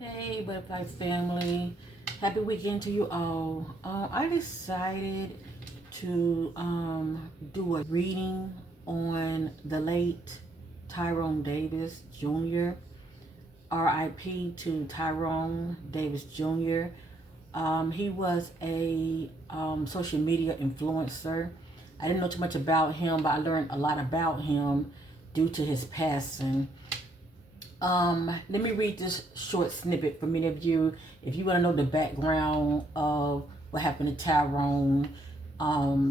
Hey, Butterfly family. Happy weekend to you all. I decided to do a reading on the late Tyrone Davis Jr. RIP to Tyrone Davis Jr. He was a social media influencer. I didn't know too much about him, but I learned a lot about him due to his passing. Let me read this short snippet for many of you. If you want to know the background of what happened to Tyrone,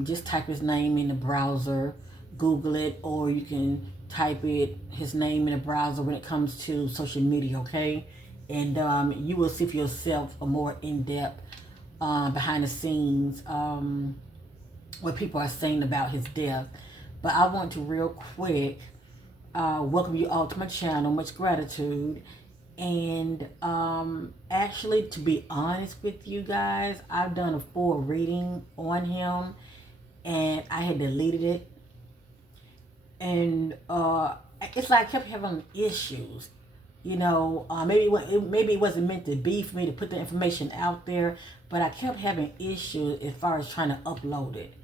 just type his name in the browser, Google it, or you can type his name in the browser when it comes to social media, okay? And you will see for yourself a more in-depth, behind the scenes, what people are saying about his death. But I want to real quick welcome you all to my channel. Much gratitude. And actually, to be honest with you guys, I've done a full reading on him, and I had deleted it. And it's like I kept having issues. Maybe it wasn't meant to be for me to put the information out there, but I kept having issues as far as trying to upload it.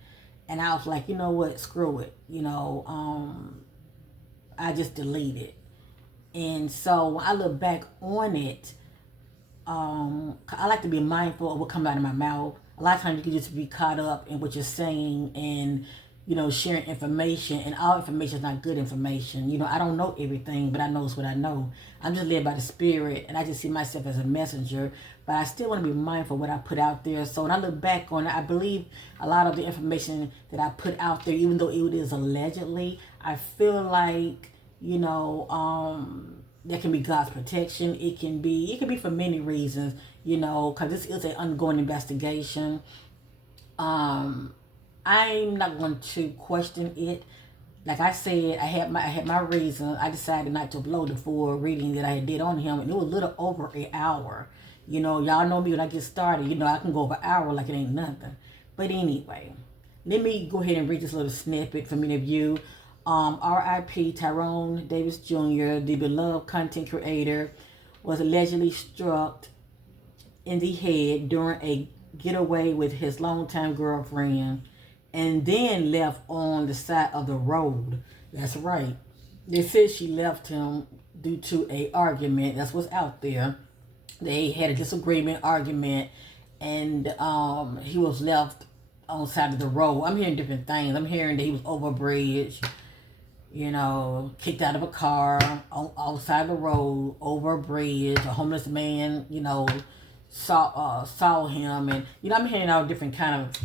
And I was like, you know what, screw it. I just deleted. And so when I look back on it, I like to be mindful of what comes out of my mouth. A lot of times you can just be caught up in what you're saying and, sharing information. And all information is not good information. I don't know everything, but I know what I know. I'm just led by the Spirit, and I just see myself as a messenger. But I still want to be mindful of what I put out there. So when I look back on it, I believe a lot of the information that I put out there, even though it is allegedly, I feel like, there can be God's protection. It can be for many reasons, because this is an ongoing investigation. Um, I'm not going to question it. Like I said, I had my reason. I decided not to upload the full reading that I did on him, and it was a little over an hour. Y'all know me when I get started. I can go over an hour like it ain't nothing. But anyway, let me go ahead and read this little snippet for many of you. RIP Tyrone Davis Jr., the beloved content creator, was allegedly struck in the head during a getaway with his longtime girlfriend and then left on the side of the road. That's right. They said she left him due to a argument. That's what's out there. They had a disagreement, argument, and he was left on the side of the road. I'm hearing different things. I'm hearing that he was over a bridge, kicked out of a car outside the road, over a bridge. A homeless man, saw him, and I'm hearing all different kind of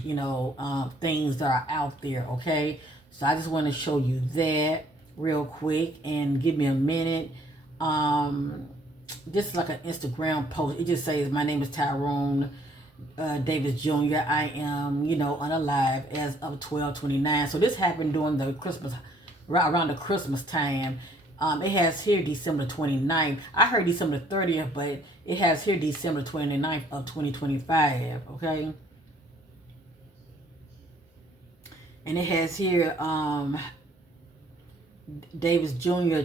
things that are out there. Okay, so I just want to show you that real quick, and give me a minute. This is like an Instagram post. It just says, "My name is Tyrone Davis Jr. I am, unalive as of 12/29." So this happened during the Christmas, right around the Christmas time. It has here December 29th. I heard December 30th, but it has here December 29th of 2025. Okay, and it has here Davis Jr.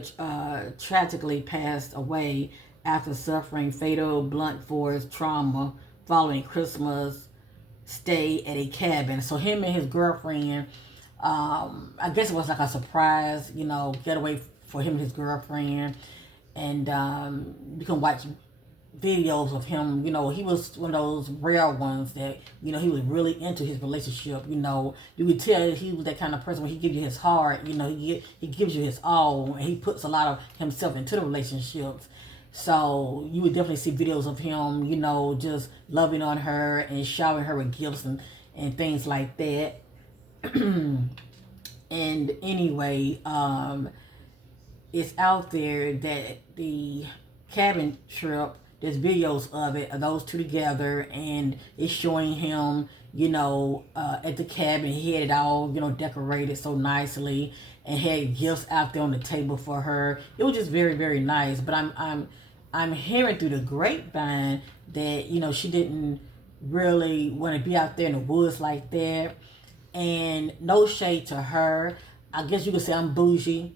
Tragically passed away after suffering fatal blunt force trauma following Christmas stay at a cabin. So him and his girlfriend, I guess it was like a surprise, getaway for him and his girlfriend. And you can watch videos of him. He was one of those rare ones that, he was really into his relationship. You could tell he was that kind of person when he gives you his heart, he gives you his all, and he puts a lot of himself into the relationships. So you would definitely see videos of him, just loving on her and showering her with gifts and things like that. And anyway, it's out there that the cabin trip, there's videos of it, of those two together, and it's showing him, at the cabin. He had it all, decorated so nicely, and had gifts out there on the table for her. It was just very, very nice. But I'm hearing through the grapevine that, she didn't really want to be out there in the woods like that. And no shade to her, I guess you could say I'm bougie.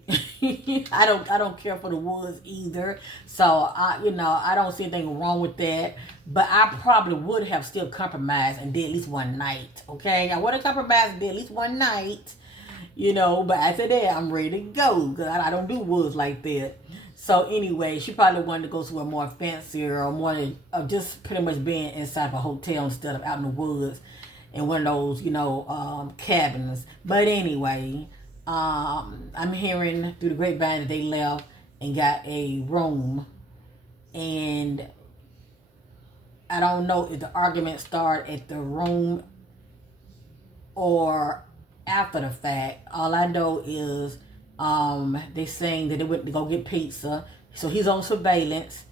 I don't care for the woods either. So I don't see anything wrong with that. But I probably would have still compromised and did at least one night. Okay, I would have compromised and did at least one night. But after that, I'm ready to go because I don't do woods like that. So anyway, she probably wanted to go somewhere more fancier or more of just pretty much being inside of a hotel instead of out in the woods in one of those, cabins. But anyway, I'm hearing through the grapevine that they left and got a room. And I don't know if the argument started at the room or after the fact. All I know is they saying that they went to go get pizza. So he's on surveillance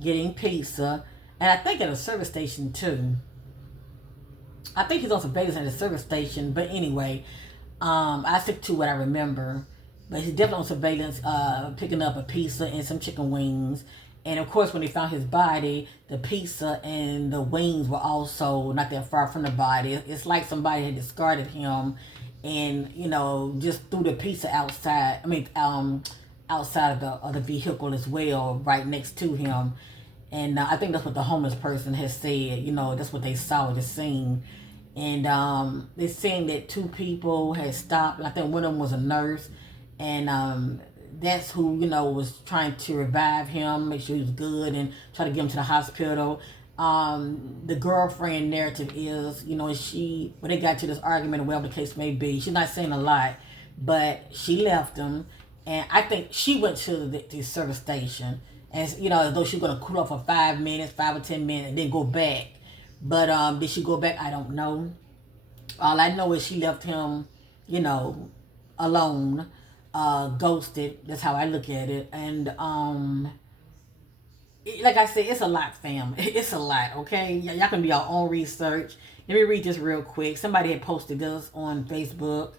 getting pizza. And I think at a service station too. I think he's on surveillance at a service station. But anyway, I stick to what I remember. But he's definitely on surveillance picking up a pizza and some chicken wings. And of course, when they found his body, the pizza and the wings were also not that far from the body. It's like somebody had discarded him and, just threw the pizza outside. Outside of the vehicle as well, right next to him. And I think that's what the homeless person has said. That's what they saw at the scene. And they're saying that two people had stopped. I think one of them was a nurse. And that's who, was trying to revive him, make sure he was good, and try to get him to the hospital. The girlfriend narrative is, when they got to this argument or whatever the case may be, she's not saying a lot, but she left him. And I think she went to the service station. And, as though she was going to cool off for 5 minutes, 5 or 10 minutes, and then go back. But did she go back? I don't know. All I know is she left him, alone. Ghosted. That's how I look at it. And like I said, it's a lot, fam. It's a lot, okay? Y'all can do your own research. Let me read this real quick. Somebody had posted this on Facebook.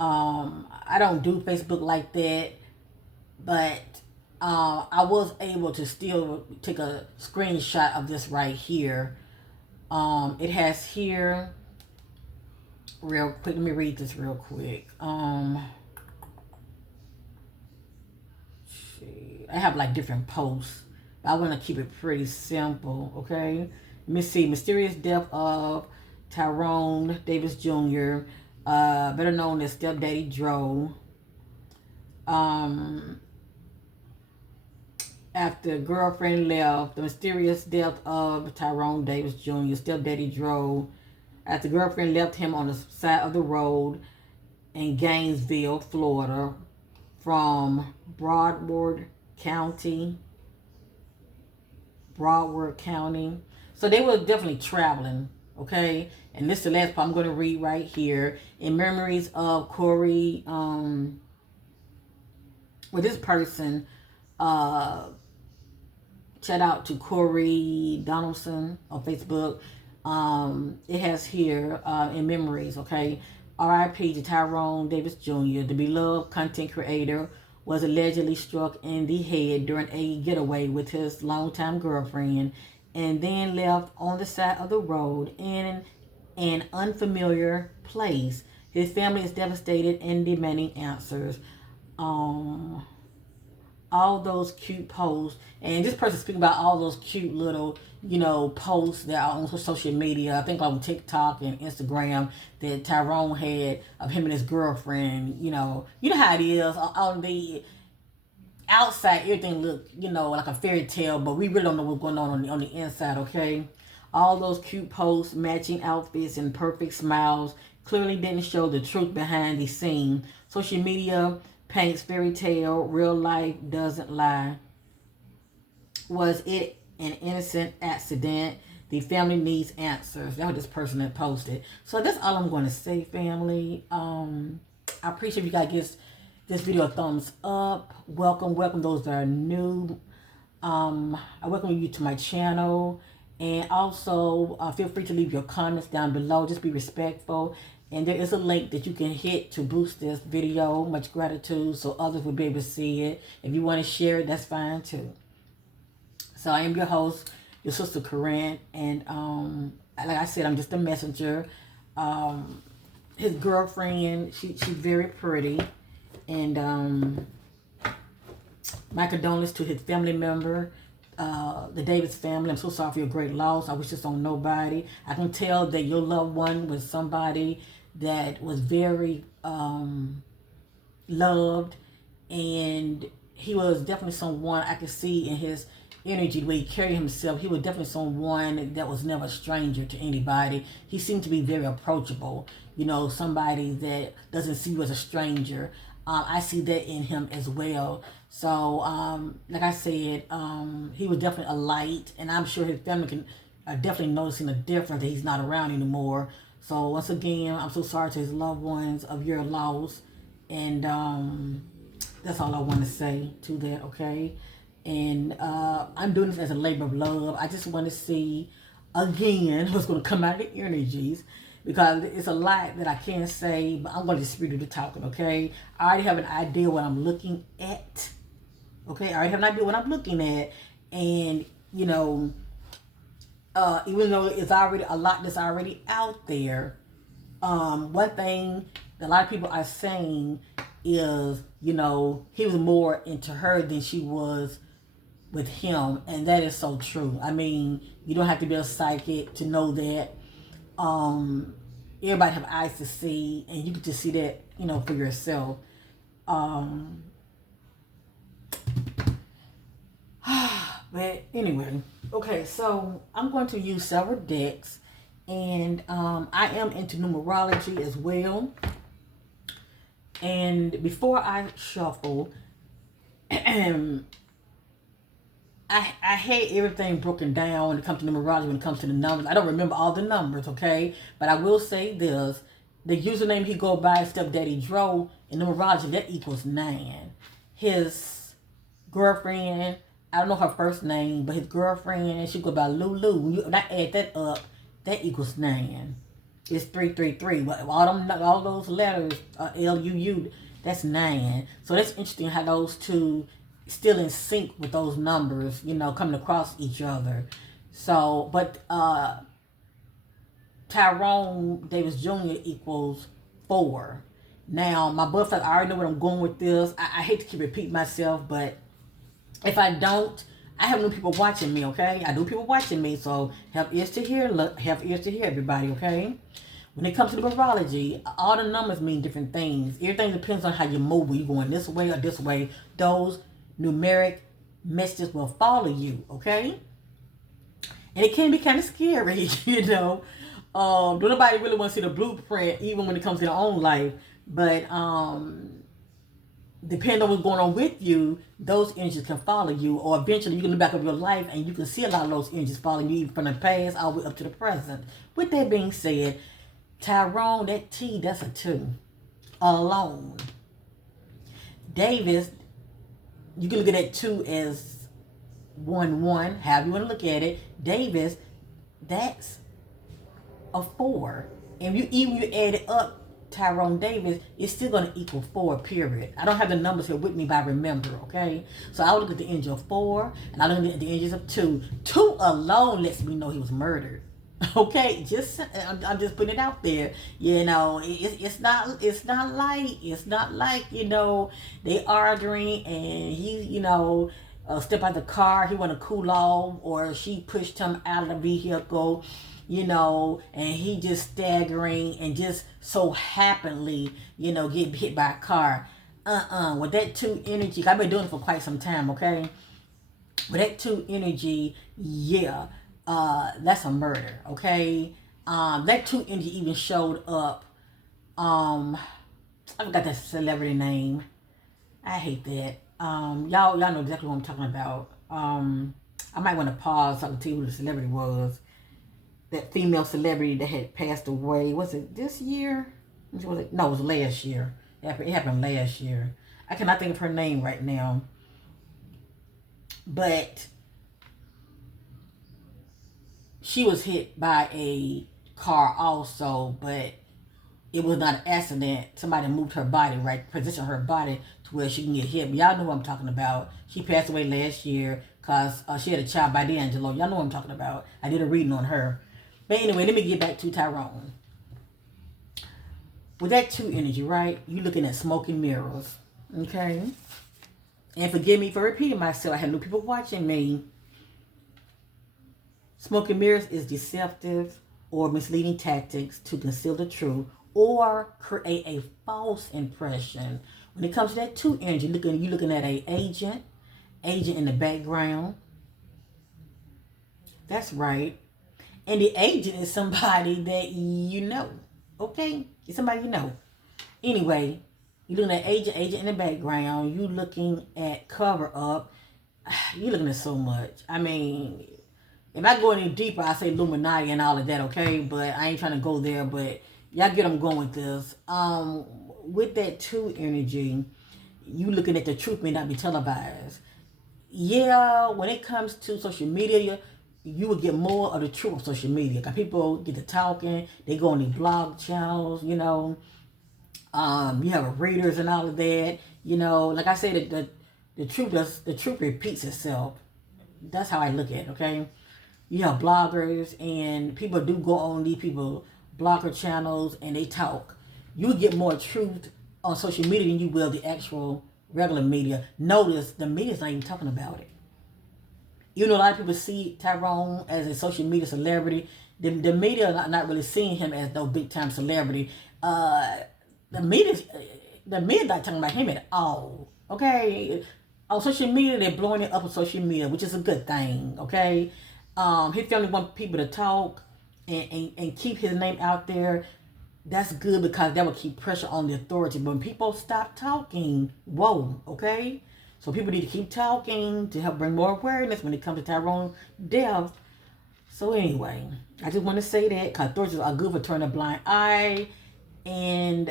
I don't do Facebook like that, but I was able to still take a screenshot of this right here. It has here, real quick. Let me read this real quick. I have like different posts. But I want to keep it pretty simple, okay? Let me see. Mysterious death of Tyrone Davis Jr., better known as Daddy Dro. After girlfriend left, the mysterious death of Tyrone Davis Jr., Daddy Dro. After girlfriend left him on the side of the road in Gainesville, Florida, from Broward County. So they were definitely traveling, okay? And this is the last part I'm going to read right here. In memories of Corey, this person, shout out to Corey Donaldson on Facebook. It has here, in memories, okay? R.I.P. to Tyrone Davis Jr., the beloved content creator, was allegedly struck in the head during a getaway with his longtime girlfriend and then left on the side of the road in an unfamiliar place. His family is devastated and demanding answers. All those cute posts, and this person speaking about all those cute little, posts that are on social media. I think on TikTok and Instagram that Tyrone had of him and his girlfriend. You know how it is on the outside. Everything look, like a fairy tale, but we really don't know what's going on the inside. Okay, all those cute posts, matching outfits, and perfect smiles clearly didn't show the truth behind the scene. Social media paints fairy tale, real life doesn't lie. Was it an innocent accident? The family needs answers. That's what this person had posted. So that's all I'm going to say, family. I appreciate if you guys give this video a thumbs up. Welcome those that are new. I welcome you to my channel. And also, feel free to leave your comments down below. Just be respectful. And there is a link that you can hit to boost this video. Much gratitude, so others will be able to see it. If you want to share it, that's fine too. So I am your host, your sister Corinne. And like I said, I'm just a messenger. his girlfriend, she's very pretty. And my condolences to his family member, the Davis family. I'm so sorry for your great loss. I wish this on nobody. I can tell that your loved one was somebody that was very loved, and he was definitely someone I could see in his energy, the way he carried himself. He was definitely someone that was never a stranger to anybody. He seemed to be very approachable, you know, somebody that doesn't see you as a stranger. I see that in him as well. So, like I said, he was definitely a light, and I'm sure his family can definitely noticing a difference that he's not around anymore. So once again, I'm so sorry to his loved ones of your loss, and that's all I want to say to that, okay? And I'm doing this as a labor of love. I just want to see, again, what's going to come out of the energies, because it's a lot that I can't say, but I'm going to spirit of the talking, okay? I already have an idea what I'm looking at, okay? I already have an idea what I'm looking at, and, you know, even though it's already a lot that's already out there, one thing that a lot of people are saying is, you know, he was more into her than she was with him, and that is so true. I mean, you don't have to be a psychic to know that. Everybody have eyes to see, and you can just see that, you know, for yourself. But anyway, okay, so I'm going to use several decks, and I am into numerology as well. And before I shuffle, I had everything broken down when it comes to numerology, when it comes to the numbers. I don't remember all the numbers, okay? But I will say this. The username he go by, Step Daddy Dro, in numerology, that equals 9. His girlfriend, I don't know her first name, but his girlfriend, she go by Lulu. When I add that up, that equals 9. It's 333. All those letters, LUU, that's 9. So that's interesting how those two still in sync with those numbers, you know, coming across each other. So, but Tyrone Davis Jr. equals 4. Now, my butterflies, I already know where I'm going with this. I hate to keep repeating myself, but if I don't, I have new people watching me, okay? I do people watching me, so have ears to hear, have ears to hear, everybody, okay? When it comes to numerology, all the numbers mean different things. Everything depends on how you move. When you're going this way or this way, those numeric messages will follow you, okay? And it can be kind of scary, you know. Nobody really want to see the blueprint, even when it comes to their own life. But depending on what's going on with you, those energies can follow you. Or eventually you can look back over your life and you can see a lot of those energies following you, even from the past all the way up to the present. With that being said, Tyrone, that T, that's a 2. Alone. Davis, you can look at that 2 as 1-1, however you want to look at it. Davis, that's a 4. And you add it up, Tyrone Davis, it's still going to equal 4, period. I don't have the numbers here with me, but I remember, okay? So I look at the energy of 4, and I look at the energies of 2. 2 alone lets me know he was murdered. Okay, I'm just putting it out there. You know, it's not like, you know, they arguing and he, you know, step out the car, he want to cool off, or she pushed him out of the vehicle, you know, and he just staggering and just so happily, you know, get hit by a car. With that 2 energy, I've been doing it for quite some time, okay? With that 2 energy, yeah. That's a murder, okay? That 2 energy even showed up. I forgot that celebrity name. I hate that. Y'all know exactly what I'm talking about. I might want to pause so I can tell you who the celebrity was. That female celebrity that had passed away. Was it this year? Was it? No, it was last year. It happened last year. I cannot think of her name right now. But she was hit by a car also, but it was not an accident. Somebody moved her body, right? Positioned her body to where she can get hit. But y'all know what I'm talking about. She passed away last year because she had a child by D'Angelo. Y'all know what I'm talking about. I did a reading on her. But anyway, let me get back to Tyrone. with that 2 energy, right? You looking at smoke and mirrors. Okay? And forgive me for repeating myself. I had new people watching me. Smoke and mirrors is deceptive or misleading tactics to conceal the truth or create a false impression. When it comes to that 2 energy, you looking at an agent in the background. That's right. And the agent is somebody that you know. Okay? It's somebody you know. Anyway, you looking at agent in the background. You looking at cover up. You looking at so much. I mean, if I go any deeper, I say Illuminati and all of that, okay? But I ain't trying to go there. But y'all get I'm going with this. With that 2 energy, you looking at the truth may not be televised. Yeah, when it comes to social media, you will get more of the truth of social media. Because people get to talking, they go on these blog channels, you know. You have readers and all of that. You know, like I said, the truth repeats itself. That's how I look at it, okay? You have bloggers and people do go on these people blogger channels and they talk. You get more truth on social media than you will the actual regular media. Notice the media's not even talking about it. You know, a lot of people see Tyrone as a social media celebrity. The media are not really seeing him as no big time celebrity. The media not talking about him at all. Okay, on social media they're blowing it up on social media, which is a good thing. Okay, his family want people to talk and keep his name out there. That's good because that will keep pressure on the authority. But when people stop talking, whoa, okay? So people need to keep talking to help bring more awareness when it comes to Tyrone death. So anyway, I just want to say that because authorities are good for turning a blind eye. And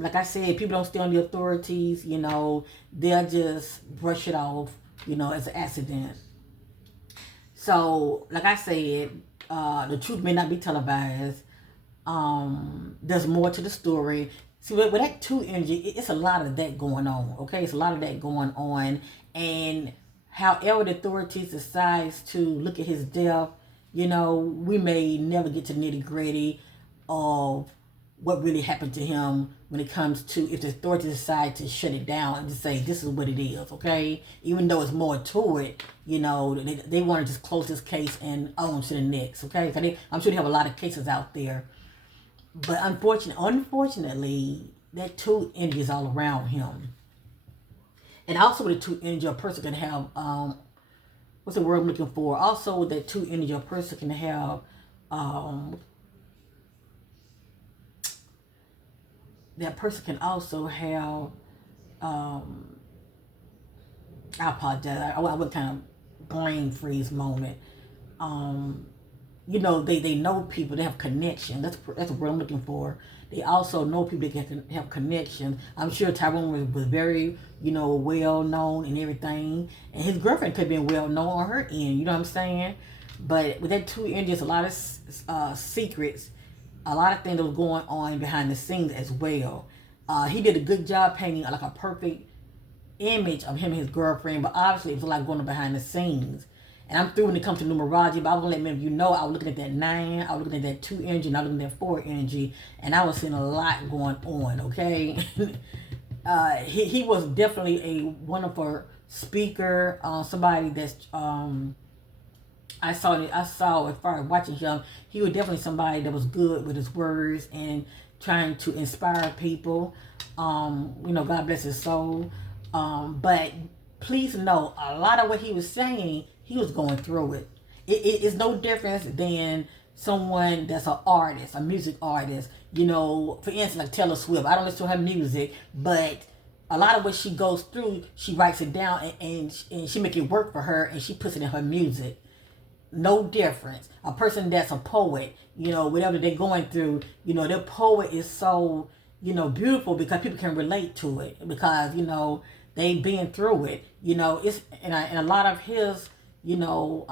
like I said, people don't stay on the authorities, you know, they'll just brush it off, you know, as an accident. So, like I said, the truth may not be televised. There's more to the story. See, with that 2 energy, it's a lot of that going on, okay? It's a lot of that going on. And however the authorities decides to look at his death, you know, we may never get to nitty gritty of what really happened to him when it comes to if the authorities decide to shut it down and just say this is what it is, okay? Even though it's more to it, you know, they want to just close this case and on to the next, okay? I'm sure they have a lot of cases out there. But unfortunately, that 2 energy is all around him. And also with the 2 energy, a person can have, what's the word I'm looking for? Also with that 2 energy, a person can have, that person can also have, I apologize, I went kind of brain freeze moment. You know, they know people, they have connection. That's what I'm looking for. They also know people that can have connection. I'm sure Tyrone was very, you know, well known and everything. And his girlfriend could have been well known on her end, you know what I'm saying? But with that 2 energies, a lot of secrets, a lot of things that was going on behind the scenes as well. He did a good job painting like a perfect image of him and his girlfriend, but obviously it was a lot going on behind the scenes. And I'm through when it comes to numerology, but I was going to let many of you know I was looking at that 9, I was looking at that 2 energy, and I was looking at that 4 energy, and I was seeing a lot going on, okay? He was definitely a wonderful speaker, somebody that's, I saw as far as watching him, he was definitely somebody that was good with his words and trying to inspire people. You know, God bless his soul. But please know, a lot of what he was saying, he was going through it. It's no difference than someone that's an artist, a music artist. You know, for instance, like Taylor Swift. I don't listen to her music, but a lot of what she goes through, she writes it down and she make it work for her and she puts it in her music. No difference. A person that's a poet, you know, whatever they're going through, you know, their poet is so, you know, beautiful because people can relate to it because, you know, they've been through it. You know, it's and a lot of his, you know,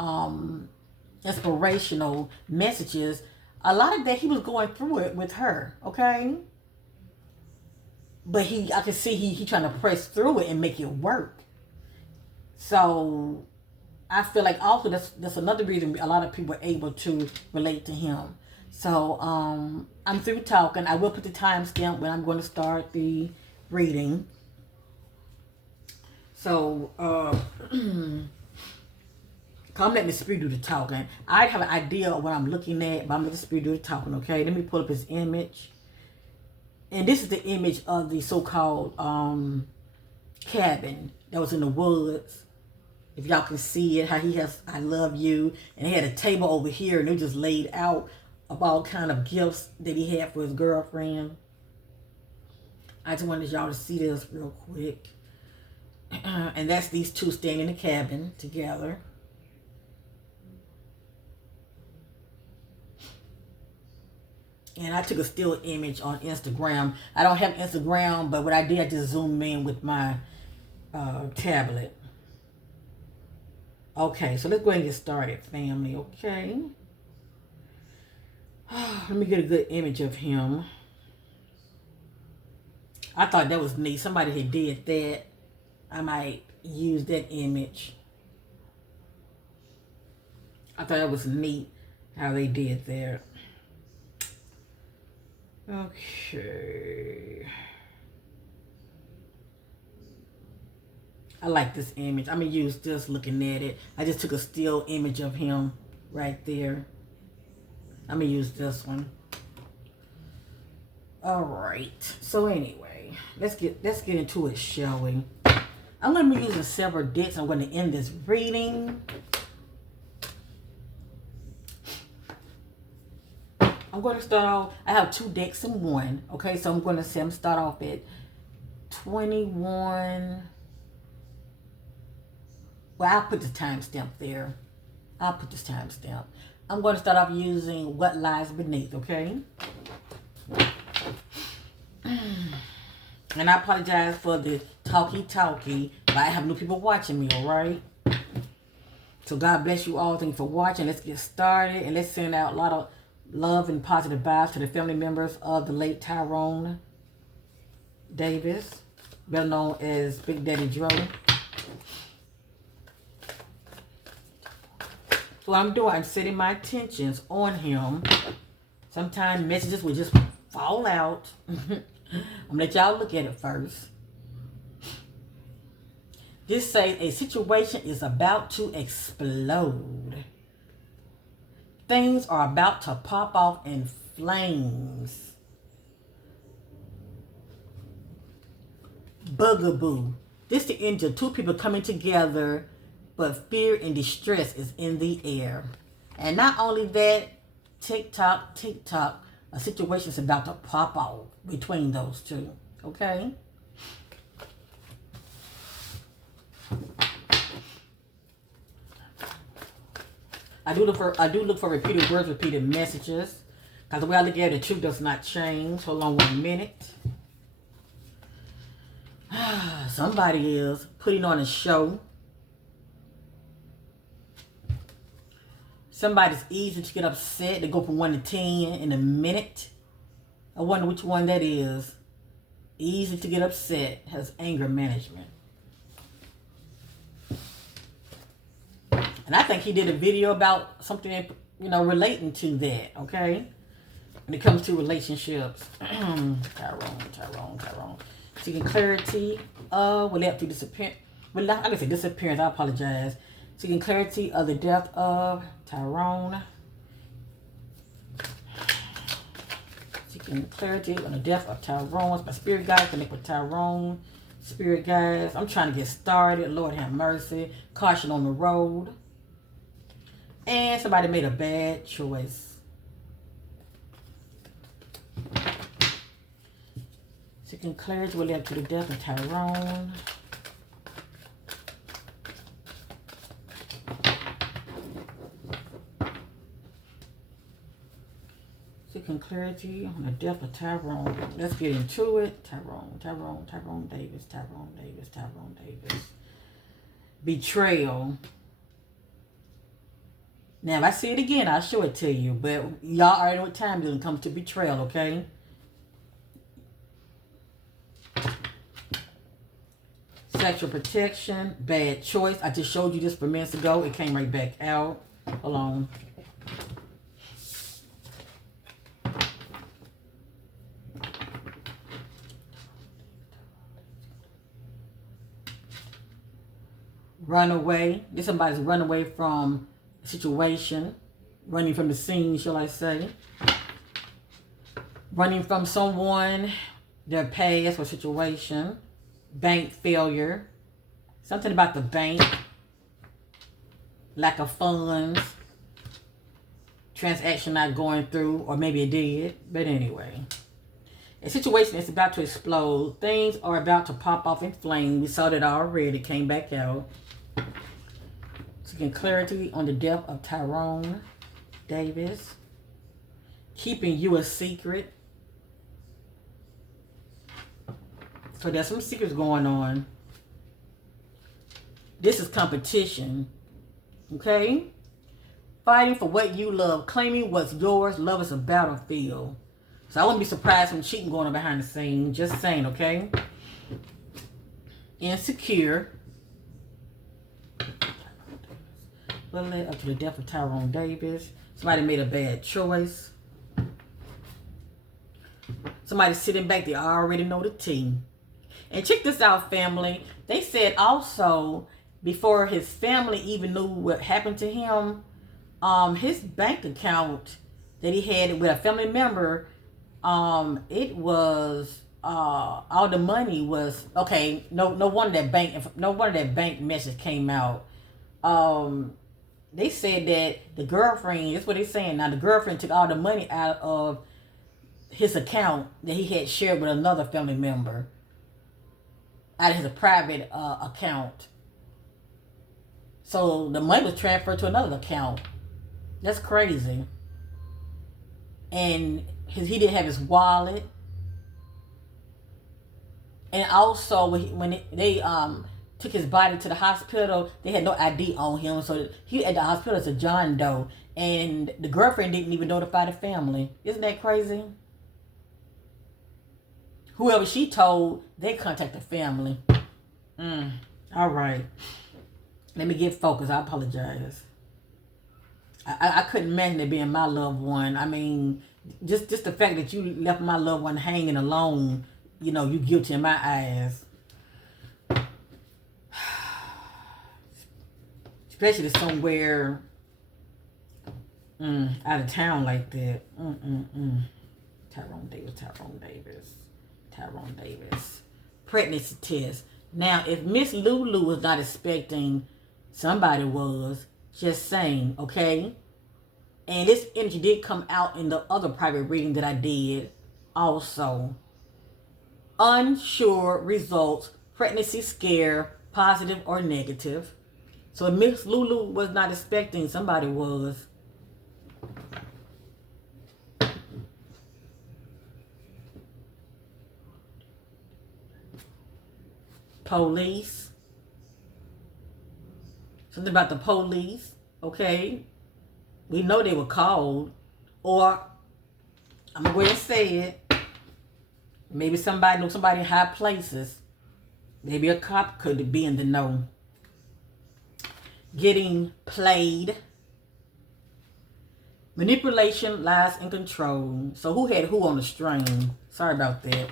inspirational messages, a lot of that he was going through it with her, okay? But I can see he trying to press through it and make it work. So I feel like also that's another reason a lot of people are able to relate to him So I'm through talking. I will put the timestamp when I'm going to start the reading. So come let the spirit do the talking. I have an idea of what I'm looking at, but I'm letting the spirit do the talking. Okay, let me pull up his image. And this is the image of the so-called cabin that was in the woods. If y'all can see it, how he has I love you. And he had a table over here and it just laid out of all kind of gifts that he had for his girlfriend. I just wanted y'all to see this real quick. And that's these two standing in the cabin together. And I took a still image on Instagram. I don't have Instagram, but what I did, I just zoomed in with my tablet. Okay, so let's go ahead and get started, family, okay? Let me get a good image of him. I thought that was neat. Somebody had did that. I might use that image. I thought it was neat how they did that. Okay. I like this image. I'm going to use this looking at it. I just took a still image of him right there. I'm going to use this one. All right. So anyway, let's get into it, shall we? I'm going to be using several decks. I'm going to end this reading. I'm going to start off. I have 2 decks in one. Okay, so I'm going to say I'm start off at 21. Well, I'll put the timestamp there. I'll put this timestamp. I'm going to start off using What Lies Beneath, okay? And I apologize for the talkie, but I have new people watching me, all right? So God bless you all. Thank you for watching. Let's get started. And let's send out a lot of love and positive vibes to the family members of the late Tyrone Davis, better known as Big Daddy Dro. So what I'm doing, I'm setting my attentions on him. Sometimes messages will just fall out. I'm going to let y'all look at it first. This says a situation is about to explode. Things are about to pop off in flames. Bugaboo. This is the end of 2 people coming together, but fear and distress is in the air. And not only that, tick-tock, tick-tock, a situation is about to pop off between those 2. Okay? I do look for repeated words, repeated messages. Because the way I look at it, the truth does not change. Hold on 1 minute. Somebody is putting on a show. Somebody's easy to get upset. They go from 1 to 10 in a minute. I wonder which one that is. Easy to get upset. Has anger management. And I think he did a video about something, relating to that, okay? When it comes to relationships. Tyrone. Seeking clarity. Will that be disappearance? Well, I can say disappearance. I apologize. Seeking clarity of the death of Tyrone. Seeking clarity on the death of Tyrone. My spirit guys connect with Tyrone. Spirit guys. I'm trying to get started. Lord have mercy. Caution on the road. And somebody made a bad choice. Seeking clarity will lead to the death of Tyrone. Seeking clarity on the death of Tyrone. Let's get into it. Tyrone Davis. Betrayal. Now, if I see it again, I'll show it to you. But y'all already know what time it is when it comes to betrayal, okay? Sexual protection, bad choice. I just showed you this for minutes ago. It came right back out. Hold on. run away. This somebody's run away from a situation, running from the scene, shall I say. Running from someone, their past or situation. Bank failure. Something about the bank. Lack of funds. Transaction not going through, or maybe it did. But anyway. A situation is about to explode. Things are about to pop off in flames. We saw that already. It came back out. Seeking clarity on the death of Tyrone Davis. Keeping you a secret. So there's some secrets going on. This is competition. Okay? Fighting for what you love. Claiming what's yours. Love is a battlefield. So I wouldn't be surprised when cheating going on behind the scenes. Just saying, okay? Insecure. What led up to the death of Tyrone Davis? Somebody made a bad choice. Somebody sitting back, they already know the tea. And check this out, family. They said also, before his family even knew what happened to him, his bank account that he had with a family member, it was all the money was okay. No wonder that bank message came out. They said that the girlfriend, that's what they're saying now, the girlfriend took all the money out of his account that he had shared with another family member, out of his private account. So the money was transferred to another account. That's crazy. And he didn't have his wallet. And also when they took his body to the hospital, they had no ID on him. So he at the hospital as a John Doe. And the girlfriend didn't even notify the family. Isn't that crazy? Whoever she told, they contacted the family. All right. Let me get focused. I apologize. I couldn't imagine it being my loved one. I mean, just the fact that you left my loved one hanging alone, you know, you guilty in my eyes. Especially somewhere out of town like that. Tyrone Davis. Pregnancy test. Now, if Miss Lulu was not expecting, somebody was. Just saying, okay? And this energy did come out in the other private reading that I did also. Unsure results, pregnancy scare, positive or negative. So if Miss Lulu was not expecting, somebody was. Police. Something about the police, okay? We know they were called. Or, I'm going to go ahead and say it. Maybe somebody knew somebody in high places. Maybe a cop could be in the know. Getting played. Manipulation, lies, and control. So who had who on the string? Sorry about that.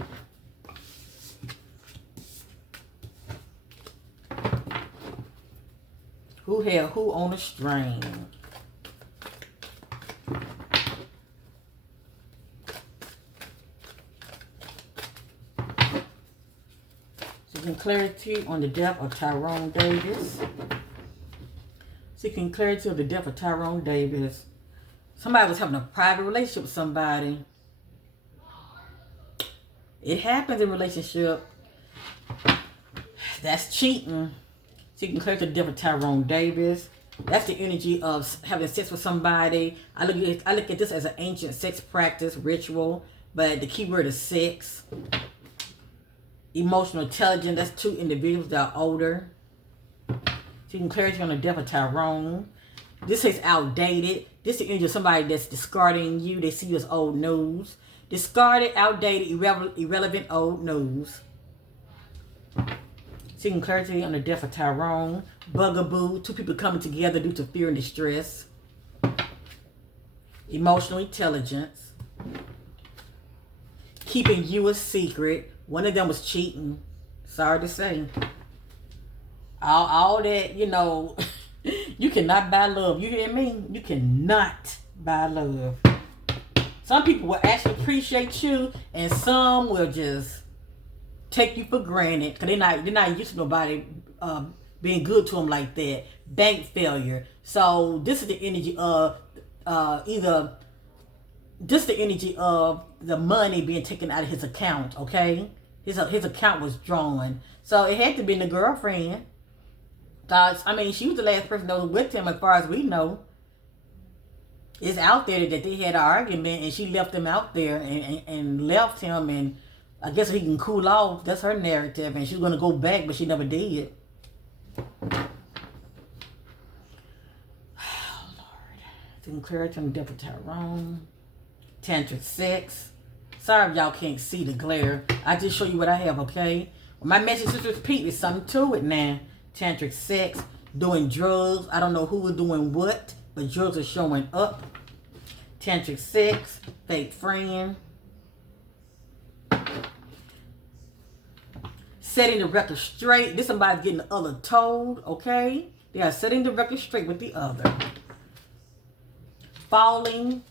Who had who on the string? Seeking clarity on the death of Tyrone Davis. Seeking clarity of the death of Tyrone Davis. Somebody was having a private relationship with somebody. It happens in a relationship. That's cheating. Seeking clarity of the death of Tyrone Davis. That's the energy of having sex with somebody. I look at this as an ancient sex practice, ritual. But the key word is sex. Emotional intelligence. That's two individuals that are older. Seeking clarity on the death of Tyrone. This is outdated. This is the energy of somebody that's discarding you. They see you as old news. Discarded, outdated, irrelevant old news. Seeking clarity on the death of Tyrone. Bugaboo. Two people coming together due to fear and distress. Emotional intelligence. Keeping you a secret. One of them was cheating. Sorry to say. All that, you know, you cannot buy love. You hear me? You cannot buy love. Some people will actually appreciate you, and some will just take you for granted because they're not used to nobody being good to them like that. Bank failure. So this is the energy of either this is the energy of the money being taken out of his account. Okay, his account was drawn, so it had to be the girlfriend. I mean, she was the last person that was with him, as far as we know. It's out there that they had an argument, and she left him out there and left him, and I guess he can cool off. That's her narrative, and she's gonna go back, but she never did. Oh Lord, taking clarity on the death of Tyrone. Tantric sex. Sorry if y'all can't see the glare. I just show you what I have, okay? When my message is repeat, there's something to it now. Tantric sex, doing drugs. I don't know who was doing what, but drugs are showing up. Tantric sex, fake friend. Setting the record straight. This somebody's getting the other told, okay? They are setting the record straight with the other. Falling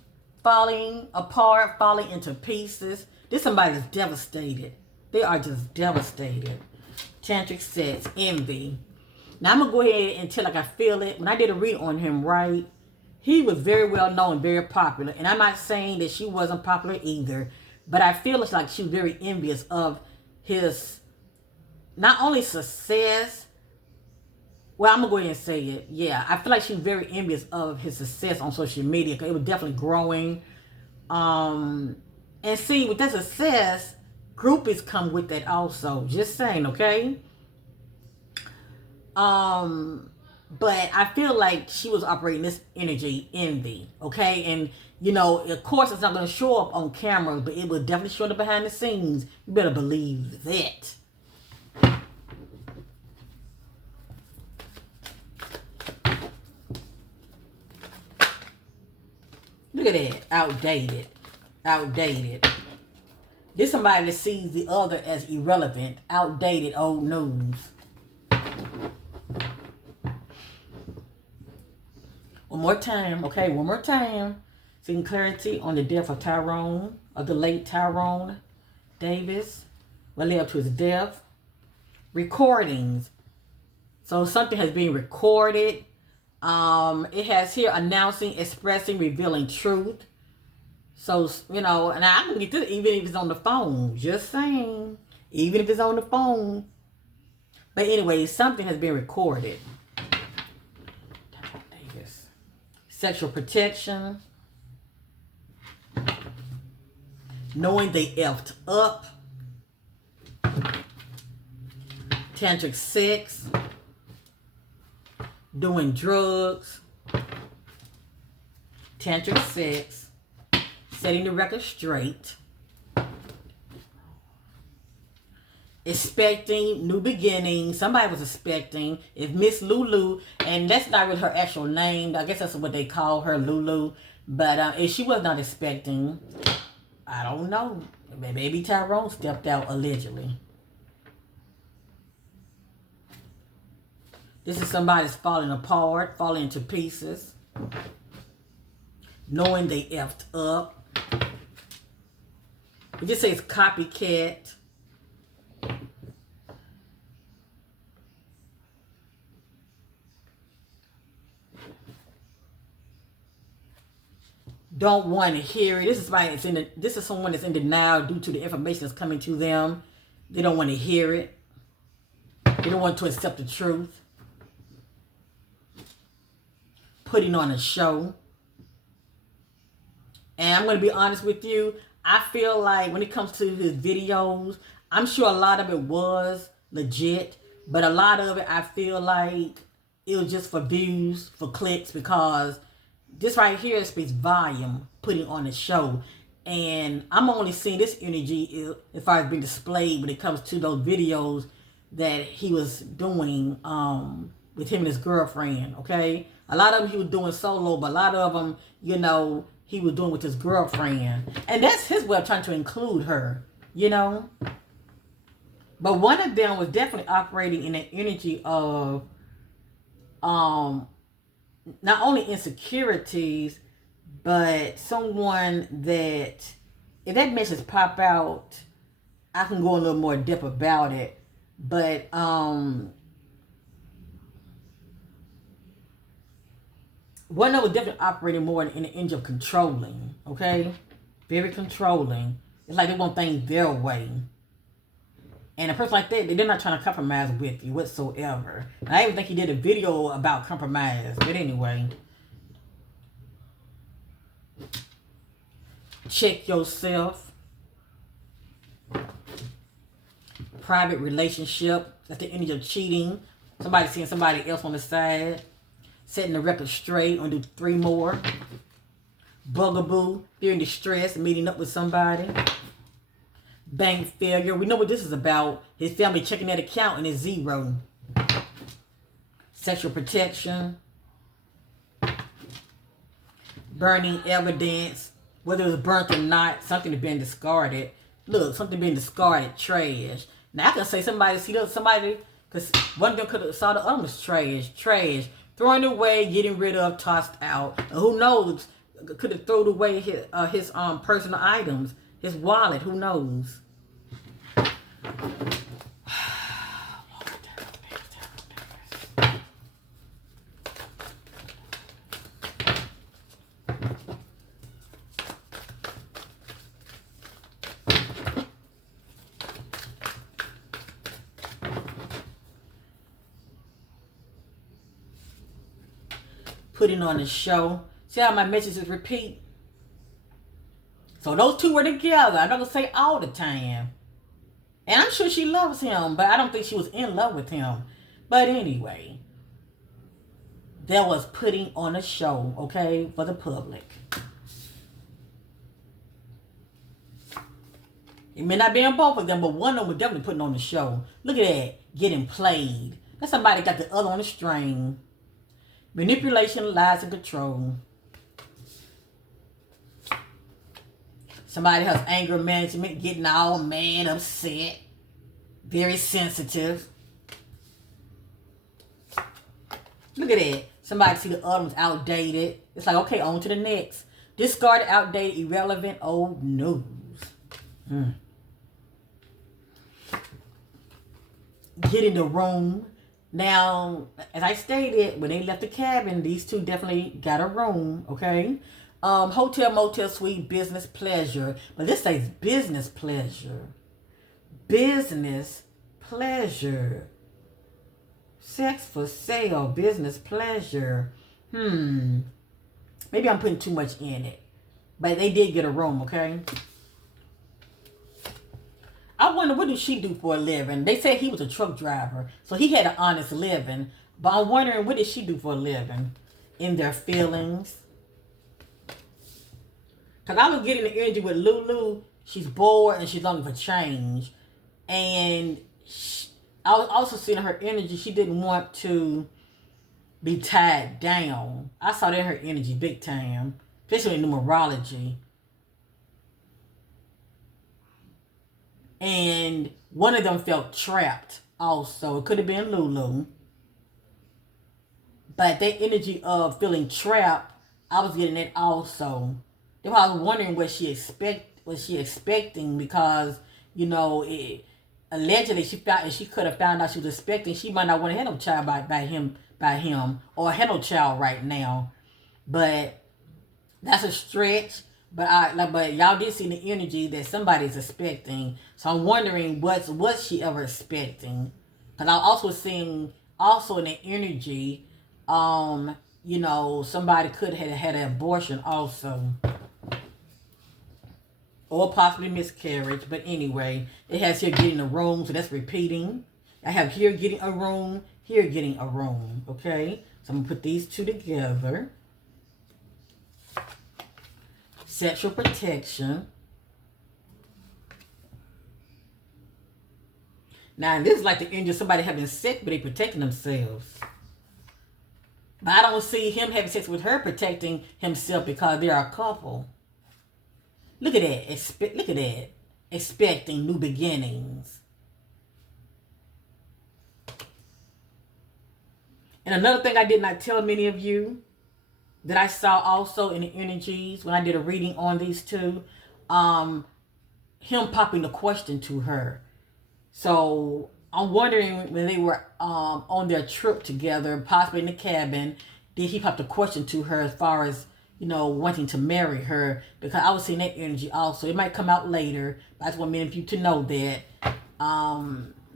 apart, falling into pieces. This somebody is devastated. They are just devastated. Tantric sex, envy. Now I'm gonna go ahead and tell like I feel it. When I did a read on him, right, he was very well known, very popular. And I'm not saying that she wasn't popular either, but I feel it's like she was very envious of his not only success. Well, I'm gonna go ahead and say it. Yeah, I feel like she was very envious of his success on social media because it was definitely growing. And see, with that success, groupies come with that also. Just saying, okay? But I feel like she was operating this energy, envy, okay? And, you know, of course, it's not going to show up on camera, but it will definitely show up behind the scenes. You better believe that. Look at that. Outdated. Outdated. This somebody that sees the other as irrelevant. Outdated, old news. One more time, okay? One more time. Seeing clarity on the death of Tyrone, of the late Tyrone Davis. What led up to his death. Recordings. So something has been recorded. It has here announcing, expressing, revealing truth. So, you know, and I can get this even if it's on the phone. Just saying. Even if it's on the phone. But anyway, something has been recorded. Sexual protection. Knowing they effed up. Tantric sex. Doing drugs. Tantric sex. Setting the record straight. Expecting new beginnings. Somebody was expecting. If Miss Lulu, and that's not really her actual name. I guess that's what they call her, Lulu. But if she was not expecting, I don't know. Maybe Tyrone stepped out allegedly. This is somebody's falling apart, falling into pieces. Knowing they effed up. It just says copycat. Don't want to hear it. This is someone that's in denial due to the information that's coming to them. They don't want to hear it. They don't want to accept the truth. Putting on a show. And I'm going to be honest with you. I feel like when it comes to his videos, I'm sure a lot of it was legit. But a lot of it, I feel like it was just for views, for clicks, because this right here speaks volume, putting on a show. And I'm only seeing this energy as far as being displayed when it comes to those videos that he was doing with him and his girlfriend, okay? A lot of them he was doing solo, but a lot of them, you know, he was doing with his girlfriend. And that's his way of trying to include her, you know? But one of them was definitely operating in an energy of um not only insecurities, but someone that, if that message pop out, I can go a little more depth about it. But one that was definitely operating more in the energy of controlling, okay? Very controlling. It's like they want things their way. And a person like that, they're not trying to compromise with you whatsoever. And I even think he did a video about compromise. But anyway, check yourself. Private relationship. That's the energy of cheating. Somebody seeing somebody else on the side. Setting the record straight. On do 3 more. Bugaboo. Feeling distress. Meeting up with somebody. Bank failure. We know what this is about. His family checking that account and it's 0. Sexual protection. Burning evidence. Whether it was burnt or not, something has been discarded. Look, something being discarded. Trash. Now I can say somebody, because one of them could have saw the other was trash. Throwing away, getting rid of, tossed out. And who knows? Could have thrown away his personal items. His wallet, who knows? Putting on a show. See how my messages repeat? So those two were together. I'm not going to say all the time. And I'm sure she loves him, but I don't think she was in love with him. But anyway, there was putting on a show, okay, for the public. It may not be on both of them, but one of them was definitely putting on the show. Look at that, getting played. That's somebody got the other on the string. Manipulation, lies, and control. Somebody has anger management, getting all mad, upset, very sensitive. Look at that. Somebody see the other one's outdated. It's like, okay, on to the next. Discarded, outdated, irrelevant, old news. Get in the room. Now, as I stated, when they left the cabin, these two definitely got a room, okay? Hotel, motel, suite, business, pleasure. But this says business pleasure. Business pleasure. Sex for sale, business pleasure. Maybe I'm putting too much in it. But they did get a room, okay? I wonder, what did she do for a living? They said he was a truck driver, so he had an honest living. But I'm wondering, what did she do for a living? In their feelings. Because I was getting the energy with Lulu. She's bored and she's looking for change. And I was also seeing her energy. She didn't want to be tied down. I saw that in her energy big time. Especially in numerology. And one of them felt trapped also. It could have been Lulu. But that energy of feeling trapped, I was getting it also. Then I was wondering what she expecting, because, you know, allegedly she could have found out she was expecting. She might not want to have no child by him or have no child right now. But that's a stretch. But y'all did see the energy that somebody's expecting. So I'm wondering, was she ever expecting? Because I'm also seeing in the energy, you know, somebody could have had an abortion also. Or possibly miscarriage. But anyway, it has here getting a room, so that's repeating. I have here getting a room, here getting a room. Okay? So I'm going to put these two together. Sexual protection. Now, this is like the energy of somebody having sex, but they protecting themselves. But I don't see him having sex with her protecting himself because they're a couple. Look at that. Look at that. Expecting new beginnings. And another thing I did not tell many of you that I saw also in the energies when I did a reading on these two, him popping the question to her. So I'm wondering when they were on their trip together, possibly in the cabin, did he pop the question to her as far as, wanting to marry her? Because I was seeing that energy also. It might come out later, but I just want many of you to know that.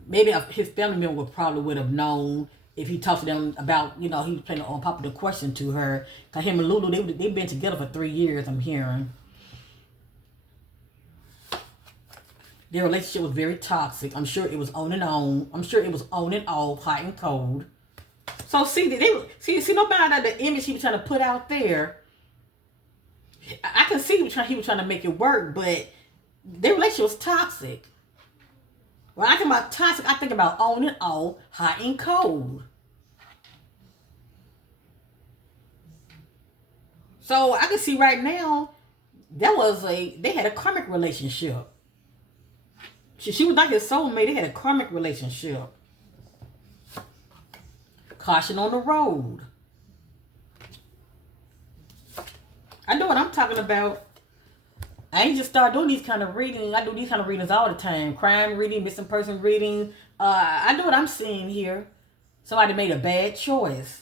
Maybe his family member would have known if he talked to them about, he was planning on popping the question to her. Because him and Lulu, they've been together for 3 years, I'm hearing. Their relationship was very toxic. I'm sure it was on and on. I'm sure it was on and off, hot and cold. So see, no matter the image he was trying to put out there, I can see he was trying to make it work, but their relationship was toxic. When I think about toxic, I think about on and off, hot and cold. So I can see right now, they had a karmic relationship. She was not his soulmate. They had a karmic relationship. Caution on the road. I know what I'm talking about. I ain't just start doing these kind of readings. I do these kind of readings all the time. Crime reading, missing person reading. I know what I'm seeing here. Somebody made a bad choice.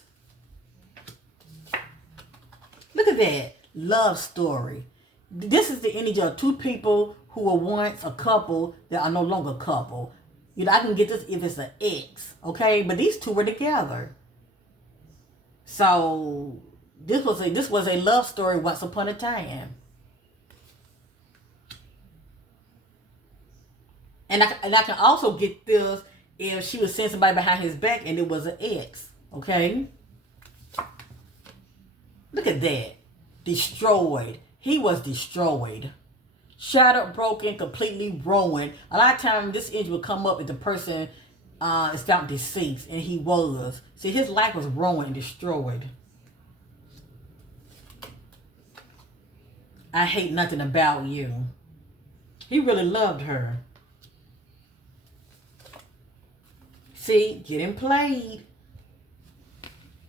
Look at that. Love story. This is the energy of two people who were once a couple that are no longer a couple. I can get this if it's an ex, okay? But these two were together. So this was a love story once upon a time. And I can also get this if she was seeing somebody behind his back and it was an ex, okay? Look at that. Destroyed. He was destroyed. Shattered, broken, completely ruined. A lot of times this energy will come up if the person is found deceased, and he was. See, his life was ruined and destroyed. I hate nothing about you. He really loved her. See, getting played.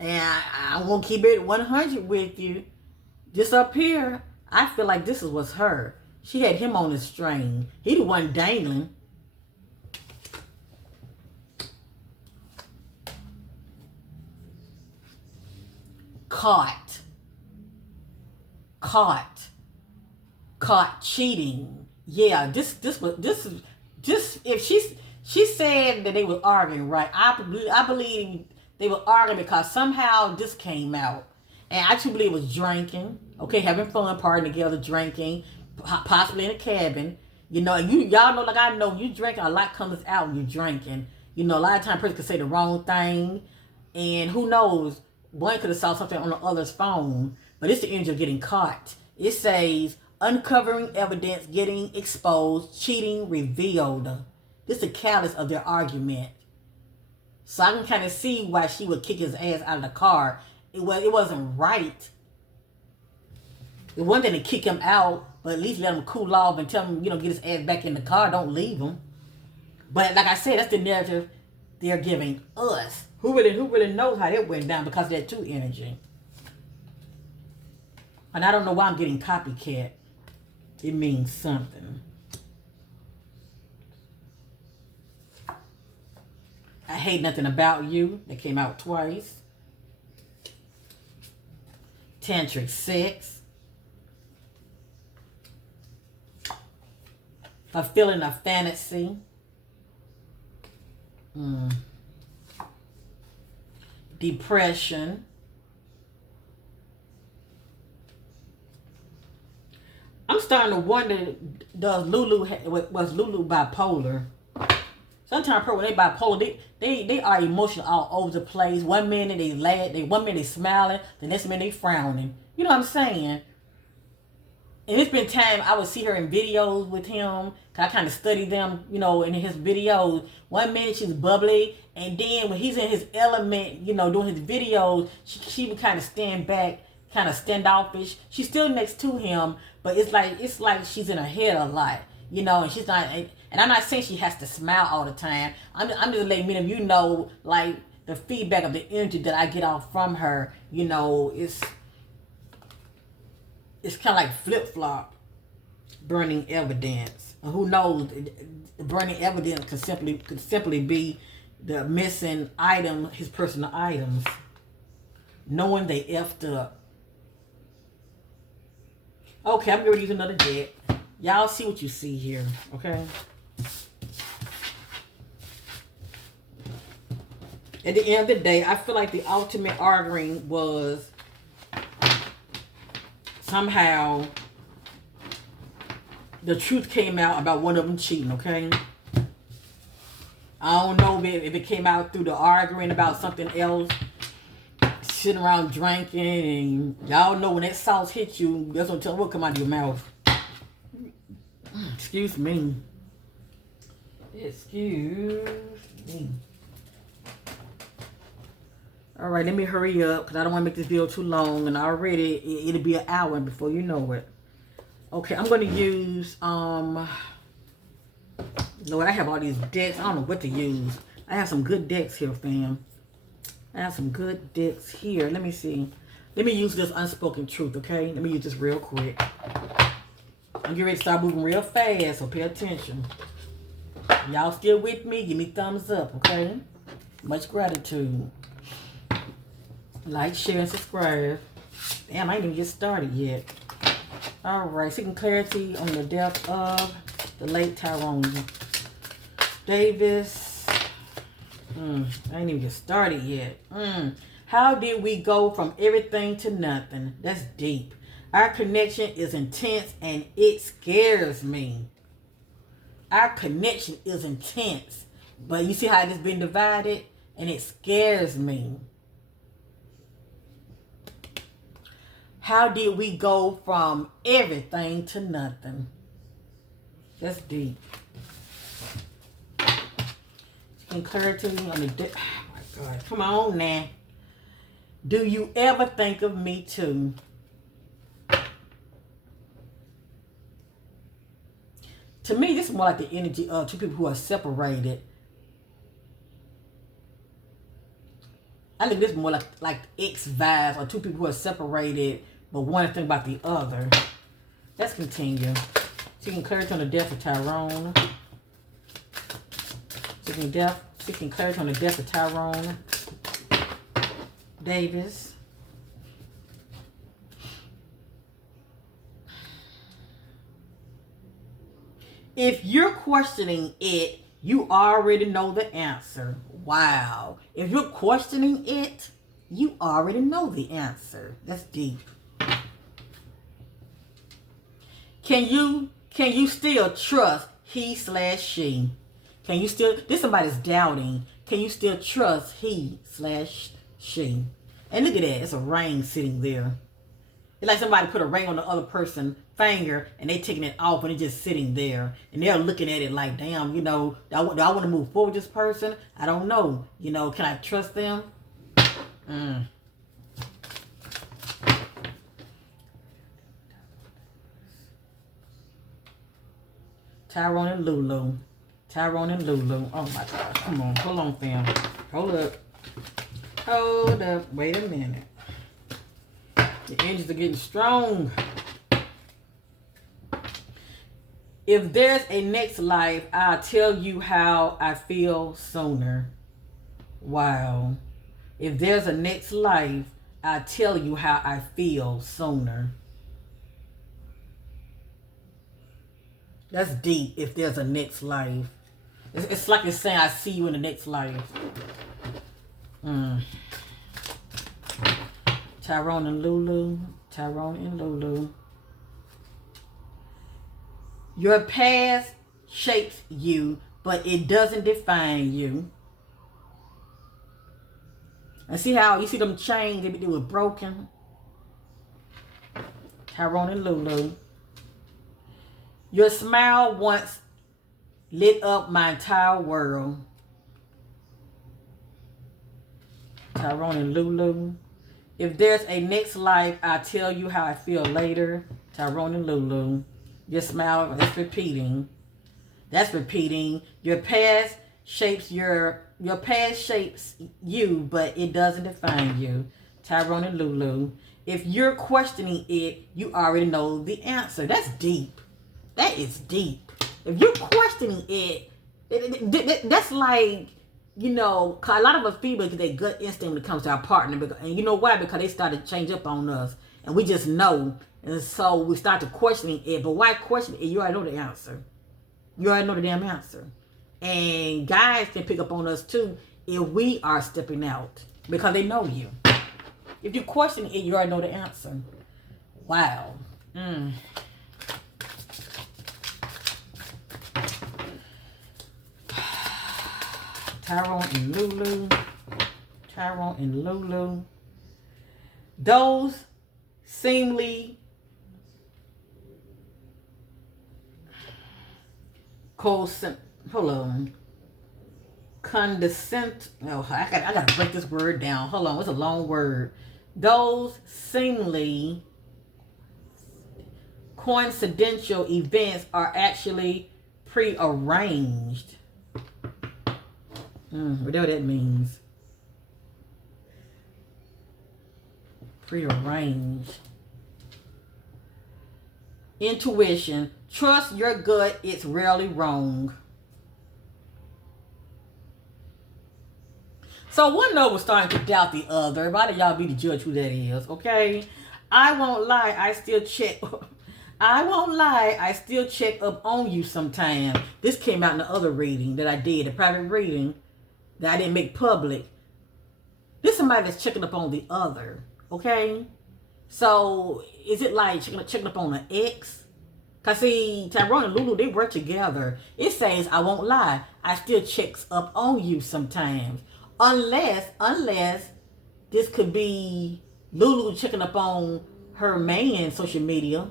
And I won't keep it 100 with you. Just up here, I feel like this was her. She had him on the string. He the one dangling. Caught cheating. Yeah, this if she said that they were arguing, right? I believe they were arguing because somehow this came out. And I actually believe it was drinking. Okay, having fun, partying together, drinking, possibly in a cabin. And y'all know, like I know, you drinking, a lot comes out when you're drinking. A lot of times a person could say the wrong thing. And who knows, one could have saw something on the other's phone. But it's the energy of getting caught. It says, uncovering evidence, getting exposed, cheating, revealed. This is the catalyst of their argument. So I can kind of see why she would kick his ass out of the car. It wasn't right. It wasn't going to kick him out, but at least let him cool off and tell him, get his ass back in the car. Don't leave him. But like I said, that's the narrative they're giving us. Who really knows how that went down because of that two energy. And I don't know why I'm getting copycat. It means something. I hate nothing about you. That came out twice. Tantric sex. Fulfilling a fantasy. Depression. I'm starting to wonder, was Lulu bipolar? Sometimes when they bipolar, they are emotional all over the place. One minute they laugh, one minute they smiling, the next minute they frowning. You know what I'm saying? And it's been time I would see her in videos with him. Cause I kind of study them, in his videos. One minute she's bubbly, and then when he's in his element, doing his videos, she would kind of stand back, kind of standoffish. She's still next to him, but it's like she's in her head a lot, and she's not. And I'm not saying she has to smile all the time. I'm just letting many of you know, like, the feedback of the energy that I get off from her, you know, it's kind of like flip-flop, burning evidence. Who knows? Burning evidence could simply be the missing item, his personal items, knowing they effed up. Okay, I'm going to use another deck. Y'all see what you see here, okay? At the end of the day, I feel like the ultimate arguing was somehow the truth came out about one of them cheating, okay? I don't know if it came out through the arguing about something else, sitting around drinking, and y'all know when that sauce hits you, that's what come out of your mouth. Excuse me. Excuse me. All right, let me hurry up because I don't want to make this video too long, and already it'll be an hour before you know it. Okay, I'm going to use, Lord, I have all these decks. I don't know what to use. I have some good decks here, fam. I have some good decks here. Let me see. Let me use this unspoken truth, okay? Let me use this real quick. I'm getting ready to start moving real fast, so pay attention. Y'all still with me? Give me thumbs up, okay? Much gratitude. Like, share, and subscribe. Damn, I ain't even get started yet. Alright, seeking clarity on the death of the late Tyrone Davis. I ain't even get started yet. How did we go from everything to nothing? That's deep. Our connection is intense and it scares me. Our connection is intense. But you see how it's been divided? And it scares me. How did we go from everything to nothing? That's deep. Clarity on the oh my God, come on now. Do you ever think of me too? To me, this is more like the energy of two people who are separated. I think this is more like ex vibes, or two people who are separated but one thing about the other. Let's continue. Seeking clarity on the death of Tyrone. Seeking clarity on the death of Tyrone Davis. If you're questioning it, you already know the answer. Wow. If you're questioning it, you already know the answer. That's deep. Can you still trust he/she? Can you still, this somebody's doubting. Can you still trust he/she? And look at that. It's a ring sitting there. It's like somebody put a ring on the other person's finger and they taking it off and it's just sitting there. And they're looking at it like, damn, you know, do I want to move forward with this person? I don't know. You know, can I trust them? Tyrone and Lulu. Tyrone and Lulu. Oh my God. Come on. Hold on, fam. Hold up. Hold up. Wait a minute. The engines are getting strong. If there's a next life, I'll tell you how I feel sooner. Wow. If there's a next life, I'll tell you how I feel sooner. That's deep. If there's a next life. It's like it's saying, I see you in the next life. Tyrone and Lulu. Tyrone and Lulu. Your past shapes you, but it doesn't define you. And see how you see them chains, they were broken. Tyrone and Lulu. Your smile once lit up my entire world. Tyrone and Lulu. If there's a next life, I'll tell you how I feel later. Tyrone and Lulu. Your smile, that's repeating. That's repeating. Your past your past shapes you, but it doesn't define you. Tyrone and Lulu. If you're questioning it, you already know the answer. That's deep. That is deep. If you're questioning it, that's like, you know, a lot of us females get that gut instinct when it comes to our partner. And you know why? Because they started to change up on us. And we just know. And so we start to questioning it. But why question it? You already know the answer. You already know the damn answer. And guys can pick up on us too if we are stepping out. Because they know you. If you question it, you already know the answer. Wow. Tyrone and Lulu. Tyrone and Lulu. Those seemingly condescent. Oh, I gotta break this word down. Hold on, it's a long word. Those seemingly coincidental events are actually prearranged. Whatever that means. Prearranged. Intuition. Trust your gut. It's rarely wrong. So one of was starting to doubt the other. Why do y'all be the judge who that is? Okay. I won't lie. I still check. I won't lie. I still check up on you sometimes. This came out in the other reading that I did, the private reading that I didn't make public. This is somebody that's checking up on the other. Okay. So is it like checking up on an ex? Cause see, Tyrone and Lulu, they work together. It says, I won't lie. I still checks up on you sometimes. Unless this could be Lulu checking up on her man social media.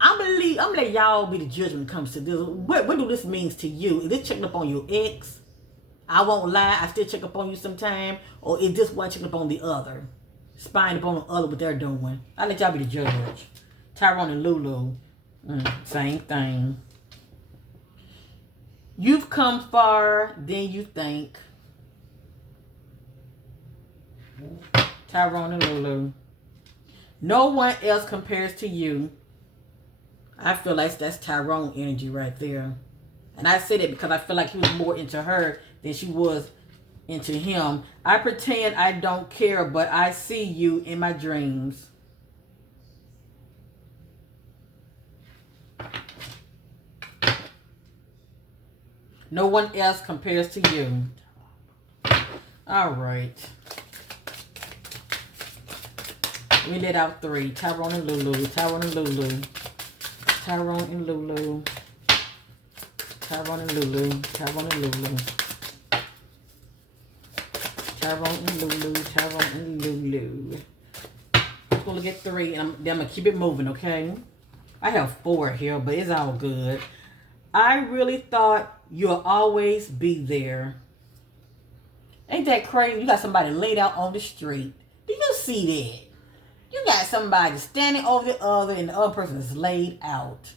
I'm gonna let y'all be the judge when it comes to this. What do this means to you? Is this checking up on your ex? I won't lie, I still check up on you sometime. Or is this one checking up on the other? Spying up on the other, what they're doing. I'll let y'all be the judge. Tyrone and Lulu. Same thing. You've come far than you think. Tyrone and Lulu. No one else compares to you. I feel like that's Tyrone energy right there. And I said it because I feel like he was more into her than she was into him. I pretend I don't care, but I see you in my dreams. No one else compares to you. All right. We let out 3. Tyrone and Lulu. Tyrone and Lulu. Tyrone and Lulu. Tyrone and Lulu. Tyrone and Lulu. Tyrone and Lulu. Tyrone and Lulu. I'm going to get 3 and then I'm going to keep it moving, okay? I have 4 here, but it's all good. I really thought you'll always be there. Ain't that crazy? You got somebody laid out on the street. Do you see that? You got somebody standing over the other and the other person is laid out.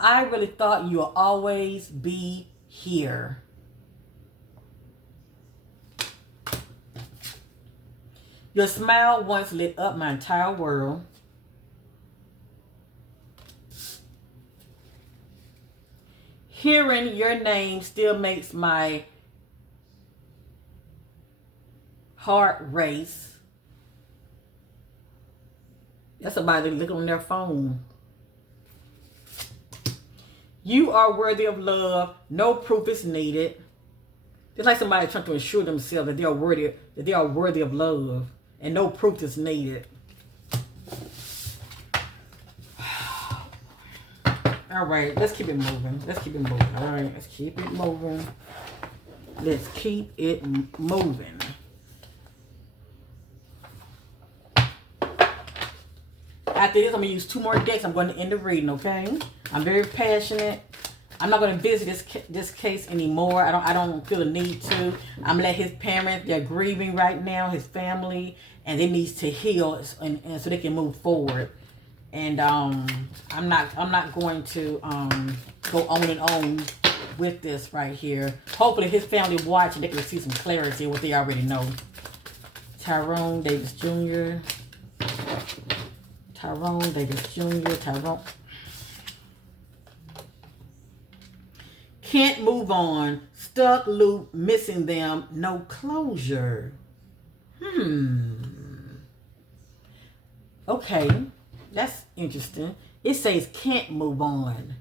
I really thought you'll always be here. Your smile once lit up my entire world. Hearing your name still makes my heart race. That's somebody looking on their phone. You are worthy of love. No proof is needed. It's like somebody trying to assure themselves that they are worthy of love, and no proof is needed. All right, let's keep it moving. Let's keep it moving. All right, let's keep it moving. Let's keep it moving. After this, I'm going to use 2 more decks. I'm going to end the reading, okay? I'm very passionate. I'm not going to visit this case anymore. I don't feel the need to. I'm going to let his parents, they're grieving right now, his family, and it needs to heal and so they can move forward. And I'm not going to go on and on with this right here. Hopefully his family watch and they can see some clarity of what they already know. Tyrone Davis Jr. Tyrone Davis Jr. Tyrone. Can't move on. Stuck loop, missing them, no closure. Okay, that's interesting. It says can't move on.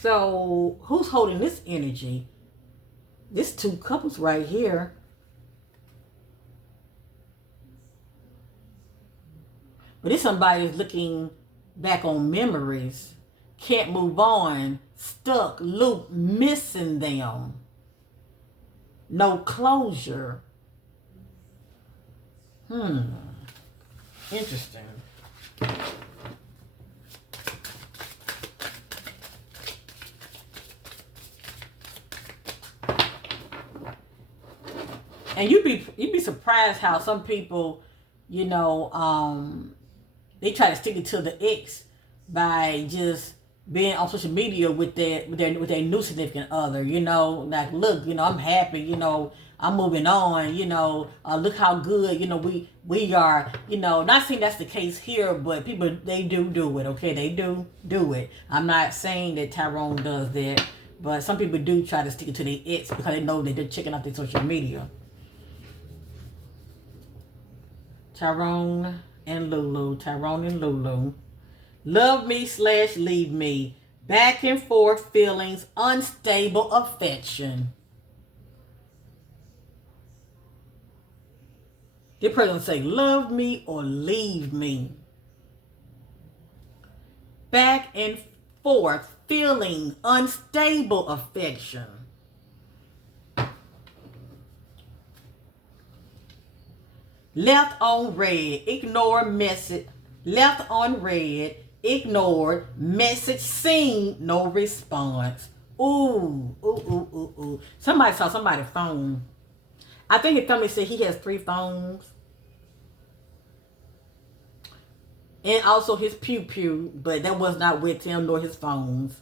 So who's holding this energy? This two couples right here. But this somebody is looking back on memories. Can't move on. Stuck, loop, missing them. No closure. Interesting. And you'd be surprised how some people, you know, they try to stick it to the ex by just being on social media with their new significant other. You know, like, look, you know, I'm happy. You know, I'm moving on. You know, look how good. You know, we are. You know, not saying that's the case here, but people, they do it. Okay, they do it. I'm not saying that Tyrone does that, but some people do try to stick it to their ex because they know that they're checking out their social media. Tyrone and Lulu. Love me / leave me. Back and forth feelings, unstable affection. The person say love me or leave me. Back and forth feeling, unstable affection. Left on red, ignore message. Left on red, ignored, message seen, no response. Ooh. Somebody saw somebody's phone. I think his family said he has 3 phones. And also his pew, but that was not with him nor his phones.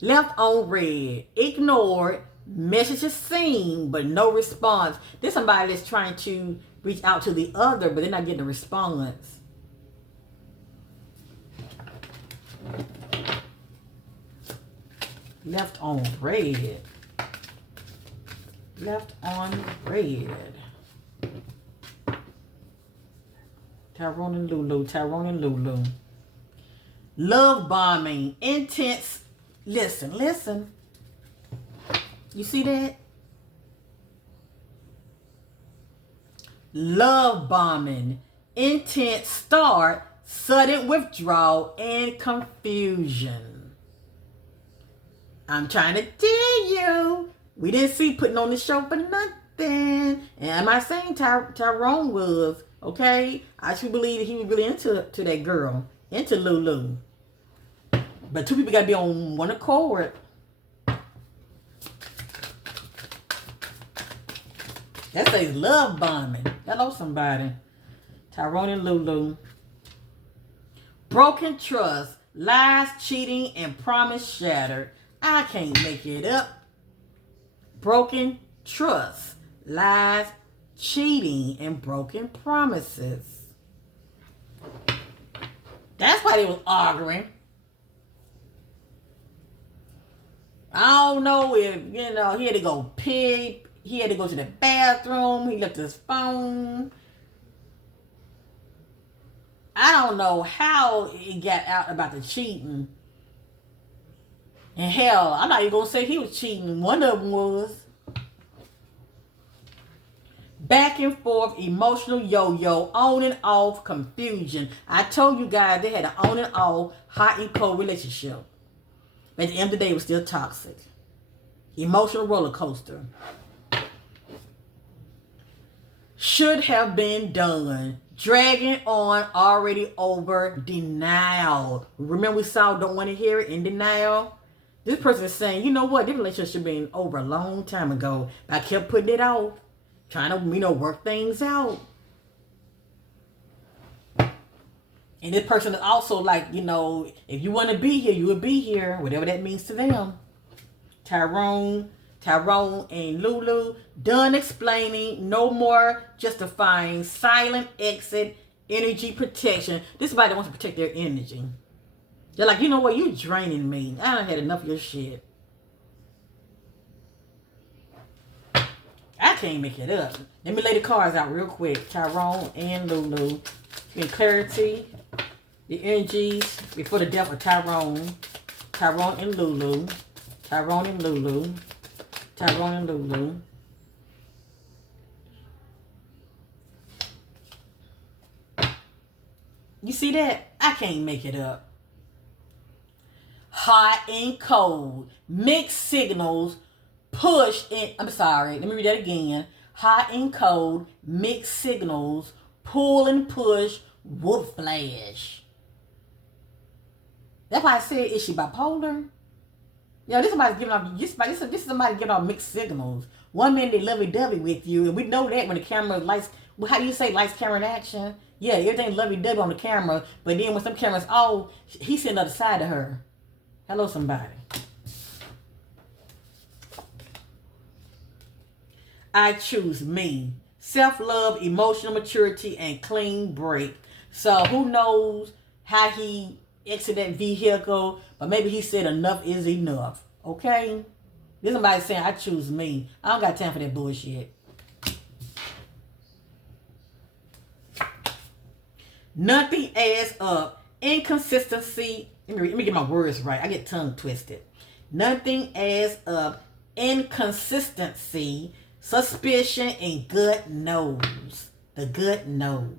Left on red, ignored, messages seen, but no response. There's somebody that's trying to reach out to the other, but they're not getting a response. Left on red. Left on red. Tyrone and Lulu. Love bombing. Intense. Listen. You see that? Love bombing. Intense start. Sudden withdrawal and confusion. I'm trying to tell you, we didn't see putting on the show for nothing. And I'm not saying Tyrone was, okay? I should believe that he was really into that girl, into Lulu. But 2 people got to be on one accord. That says love bombing. Hello, somebody. Tyrone and Lulu. Broken trust, lies, cheating, and promise shattered. I can't make it up. Broken trust, lies, cheating, and broken promises. That's why they was arguing. I don't know if, you know, he had to go pee. He had to go to the bathroom. He left his phone. I don't know how it got out about the cheating. And hell, I'm not even going to say he was cheating. One of them was. Back and forth, emotional yo-yo, on and off, confusion. I told you guys they had an on and off, hot and cold relationship. But at the end of the day, it was still toxic. Emotional roller coaster. Should have been done. Dragging on, already over, denial. Remember we saw don't want to hear it, in denial? This person is saying, you know what, this relationship been over a long time ago. But I kept putting it off. Trying to, work things out. And this person is also like, you know, if you want to be here, you will be here. Whatever that means to them. Tyrone and Lulu, done explaining, no more justifying, silent exit, energy protection. This is somebody that wants to protect their energy. They're like, you know what, you draining me. I done had enough of your shit. I can't make it up. Let me lay the cards out real quick. Tyrone and Lulu. In clarity, the energies before the death of Tyrone. Tyrone and Lulu. Tyrone and Lulu. Tyrone and Lulu. You see that? I can't make it up. Hot and cold. Mixed signals. Push and... I'm sorry. Let me read that again. Hot and cold. Mixed signals. Pull and push. Wolf flash. That's why I said, is she bipolar? Yeah, this is somebody giving off. This is somebody giving off mixed signals. One minute they lovey-dovey with you, and we know that when the camera lights. How do you say lights, camera, and action? Yeah, everything's lovey-dovey on the camera, but then when some cameras off, he's sitting on the side of her. Hello, somebody. I choose me. Self-love, emotional maturity, and clean break. So who knows how he exit that vehicle, but maybe he said enough is enough. Okay? This somebody saying, I choose me. I don't got time for that bullshit. Nothing adds up. Inconsistency. Let me get my words right. I get tongue twisted. Nothing adds up. Inconsistency, suspicion, and gut knows. The gut knows.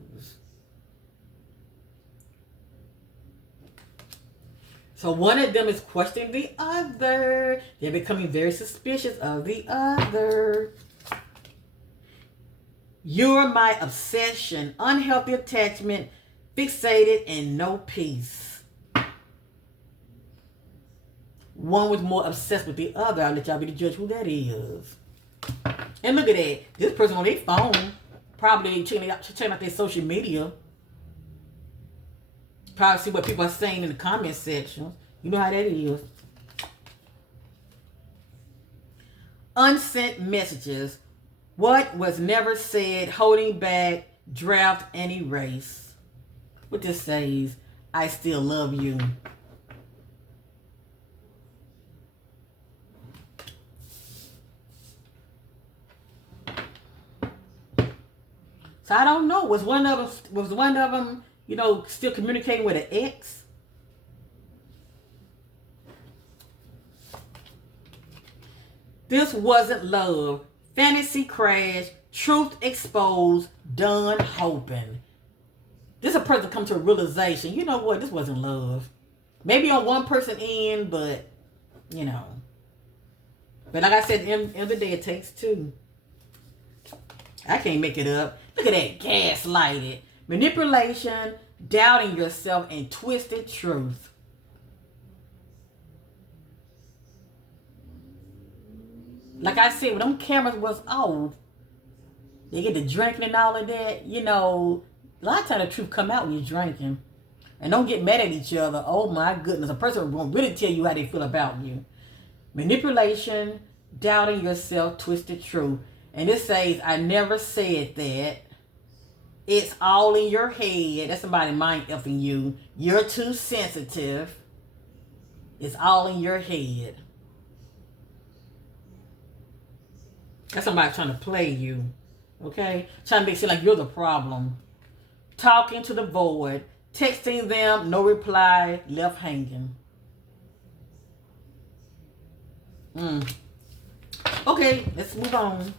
So one of them is questioning the other. They're becoming very suspicious of the other. You're my obsession, unhealthy attachment, fixated, and no peace. One was more obsessed with the other. I'll let y'all be the judge who that is. And look at that. This person on their phone, probably checking out their social media. Probably see what people are saying in the comment section. You know how that is. Unsent messages. What was never said, holding back, draft, and erase. What this says, I still love you. So I don't know. Was one of them, you know, still communicating with an ex? This wasn't love. Fantasy crash. Truth exposed. Done hoping. This is a person come to a realization. You know what? This wasn't love. Maybe on one person end, but, you know. But like I said, at the end of the day, it takes two. I can't make it up. Look at that. Gaslighted. Manipulation, doubting yourself, and twisted truth. Like I said, when them cameras was off, they get the drinking and all of that, you know, a lot of times the truth come out when you're drinking. And don't get mad at each other. Oh my goodness, a person won't really tell you how they feel about you. Manipulation, doubting yourself, twisted truth. And this says, I never said that. It's all in your head. That's somebody mind effing you. You're too sensitive. It's all in your head. That's somebody trying to play you. Okay? Trying to make it seem like you're the problem. Talking to the void. Texting them, no reply, left hanging. Okay, let's move on.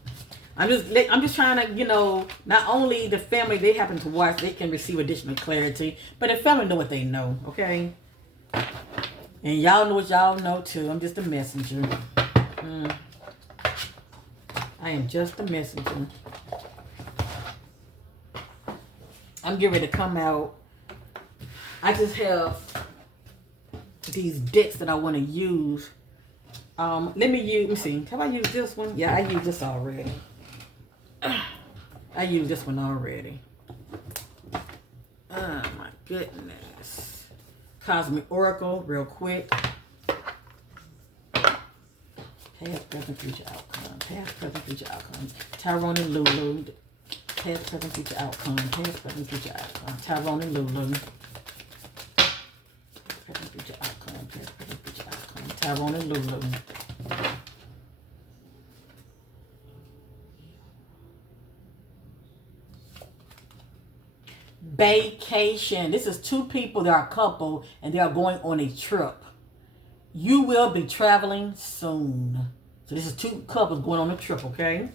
I'm just trying to, you know, not only the family they happen to watch, they can receive additional clarity, but the family know what they know, okay? And y'all know what y'all know too. I'm just a messenger. I am just a messenger. I'm getting ready to come out. I just have these decks that I want to use. Let me see. Have I used this one? Yeah, I used this already. I used this one already. Oh my goodness. Cosmic Oracle, real quick. Past, present, future outcome. Past, present, future outcome. Tyrone and Lulu. Past, present, future outcome. Past, present, future outcome. Tyrone and Lulu. Present, future outcome. Past, present, future outcome. Tyrone and Lulu. Vacation. This is two people that are a couple and they are going on a trip. You will be traveling soon. So this is two couples going on a trip, okay?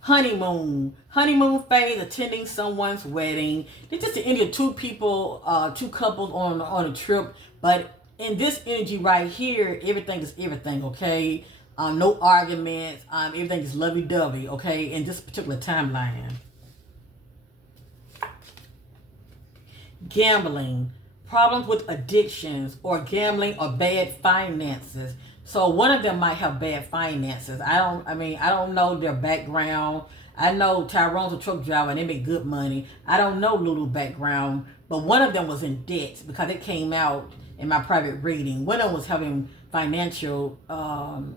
Honeymoon. Honeymoon phase, attending someone's wedding. This is the energy of two people, two couples on a trip. But in this energy right here, everything is everything, okay? No arguments. Everything is lovey-dovey, okay? In this particular timeline. Gambling. Problems with addictions or gambling or bad finances. So one of them might have bad finances. I don't know their background. I know Tyrone's a truck driver and they make good money. I don't know Lulu's background, but one of them was in debt because it came out in my private reading. One of them was having financial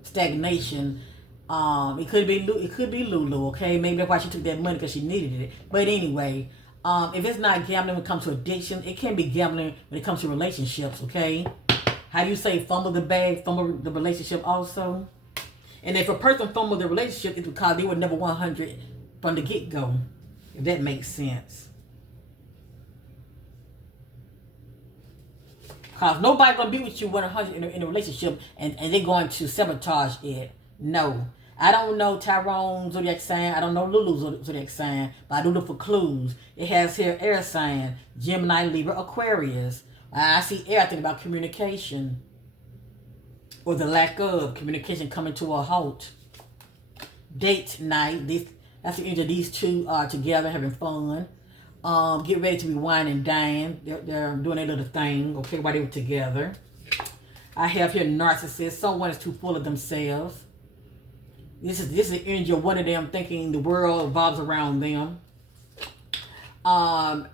stagnation. It could be Lulu, okay? Maybe that's why she took that money because she needed it. But anyway, if it's not gambling when it comes to addiction, it can be gambling when it comes to relationships, okay? How do you say fumble the bag, fumble the relationship also? And if a person fumbled the relationship, it's because they were never 100 from the get-go, if that makes sense. Because nobody's going to be with you 100 in a relationship and they're going to sabotage it. No. I don't know Tyrone's zodiac sign. I don't know Lulu's zodiac sign. But I do look for clues. It has here air sign. Gemini, Libra, Aquarius. I see air. I think about communication. Or the lack of communication coming to a halt. Date night. That's the end of these two together having fun. Get ready to be wine and dine. They're doing their little thing. Okay, while they were together. I have here narcissist. Someone is too full of themselves. This is the energy of one of them thinking the world revolves around them.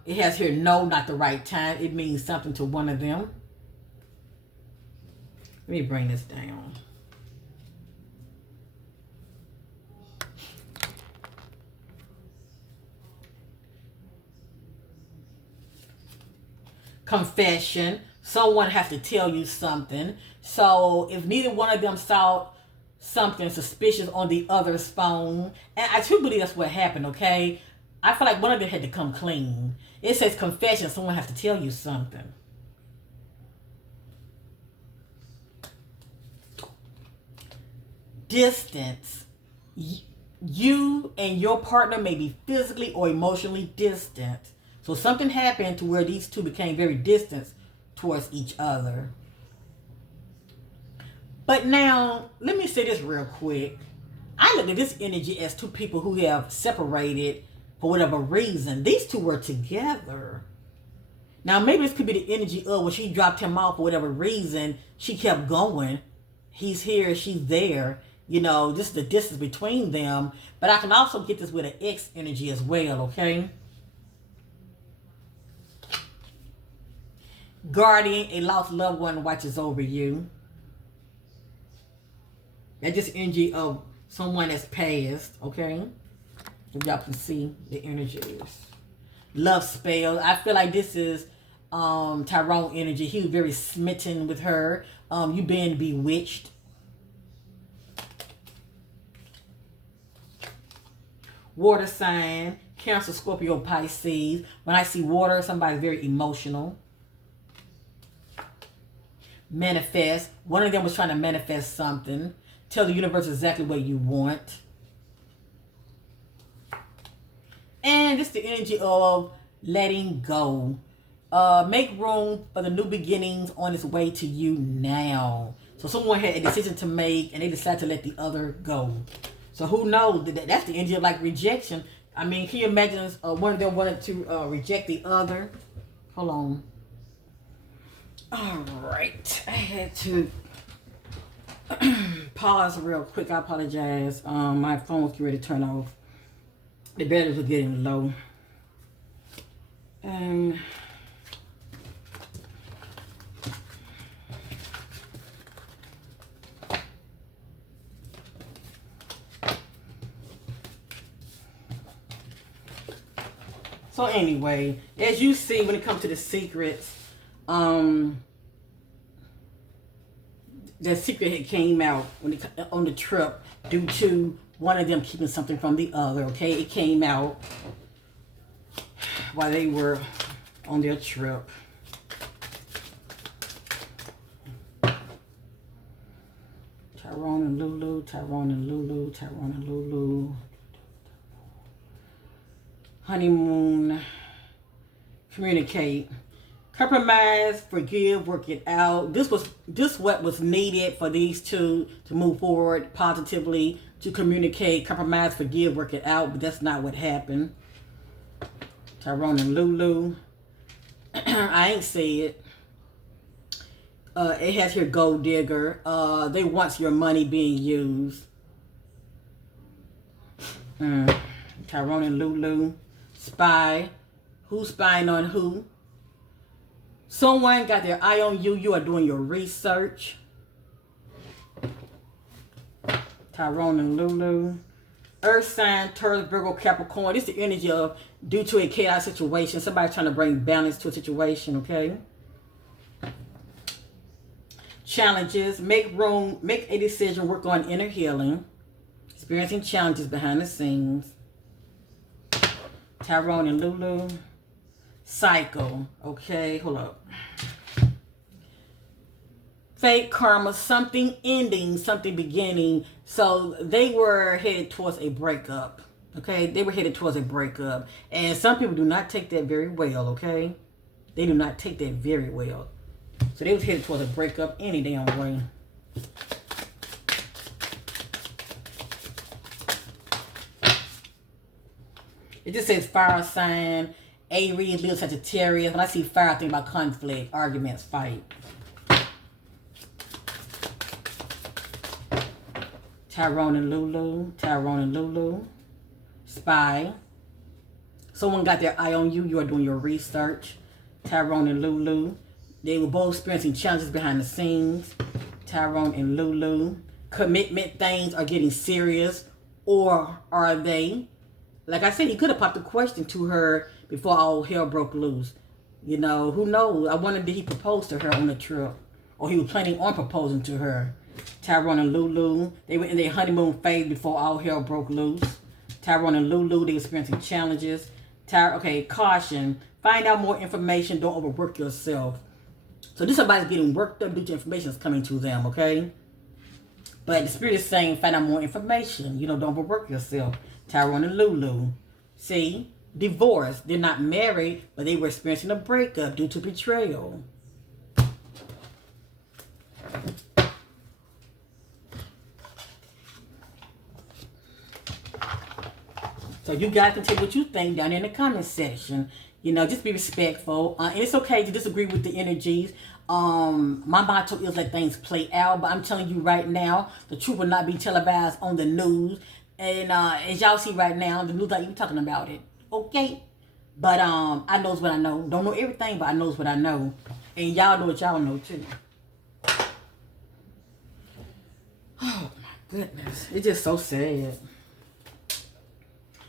It has here no, not the right time. It means something to one of them. Let me bring this down. Confession. Someone has to tell you something. So if neither one of them saw something suspicious on the other's phone, and I truly believe that's what happened, okay? I feel like one of them had to come clean. It says confession. Someone has to tell you something. Distance. You and your partner may be physically or emotionally distant. So something happened to where these two became very distant towards each other. But now, let me say this real quick. I look at this energy as two people who have separated for whatever reason. These two were together. Now, maybe this could be the energy of when she dropped him off for whatever reason, she kept going. He's here, she's there. You know, this is the distance between them. But I can also get this with an X energy as well, okay? Guardian, a lost loved one watches over you. That's just energy of someone that's passed, okay? If y'all can see the energies. Love spell. I feel like this is Tyrone energy. He was very smitten with her. You being bewitched. Water sign. Cancer, Scorpio, Pisces. When I see water, somebody's very emotional. Manifest. One of them was trying to manifest something. Tell the universe exactly what you want. And it's the energy of letting go. Make room for the new beginnings on its way to you now. So someone had a decision to make and they decided to let the other go. So who knows? That's the energy of like rejection. I mean, can you imagine one of them wanted to reject the other? Hold on. All right. I had to pause real quick. I apologize. My phone was ready to turn off. The batteries are getting low. So anyway, as you see, when it comes to the secrets, the secret had came out on the trip due to one of them keeping something from the other. Okay, it came out while they were on their trip. Tyrone and Lulu, Tyrone and Lulu, Tyrone and Lulu. Honeymoon, communicate, compromise, forgive, work it out. This what was needed for these two to move forward positively, to communicate, compromise, forgive, work it out. But that's not what happened. Tyrone and Lulu. I ain't say it. It has here gold digger. They want your money being used. Tyrone and Lulu. Spy. Who's spying on who? Someone got their eye on you. You are doing your research. Tyrone and Lulu. Earth sign, Taurus, Virgo, Capricorn. This is the energy of due to a chaos situation. Somebody trying to bring balance to a situation, okay? Challenges. Make room. Make a decision. Work on inner healing. Experiencing challenges behind the scenes. Tyrone and Lulu. Cycle. Okay, hold up. Fate, karma, something ending, something beginning. So they were headed towards a breakup. Okay, they were headed towards a breakup. And some people do not take that very well, okay? They do not take that very well. So they was headed towards a breakup any damn way. It just says fire sign, Aries, Leo, Sagittarius. When I see fire, I think about conflict, arguments, fight. Tyrone and Lulu, Tyrone and Lulu. Spy. Someone got their eye on you. You are doing your research. Tyrone and Lulu. They were both experiencing challenges behind the scenes. Tyrone and Lulu. Commitment, things are getting serious. Or are they? Like I said, he could have popped a question to her before all hell broke loose. You know, who knows? I wonder, did he propose to her on the trip? Or he was planning on proposing to her. Tyrone and Lulu, they were in their honeymoon phase before all hell broke loose. Tyrone and Lulu, they were experiencing challenges. Okay, caution. Find out more information. Don't overwork yourself. So this somebody's getting worked up due to information that's coming to them, okay? But the spirit is saying find out more information. You know, don't overwork yourself. Tyrone and Lulu. See? Divorce. They're not married, but they were experiencing a breakup due to betrayal. So you guys can tell what you think down in the comment section. You know, just be respectful. And it's okay to disagree with the energies. My motto is let things play out. But I'm telling you right now, the truth will not be televised on the news. And as y'all see right now, the news not even talking about it. Okay? But I knows what I know. Don't know everything, but I knows what I know. And y'all know what y'all know too. Oh my goodness. It's just so sad.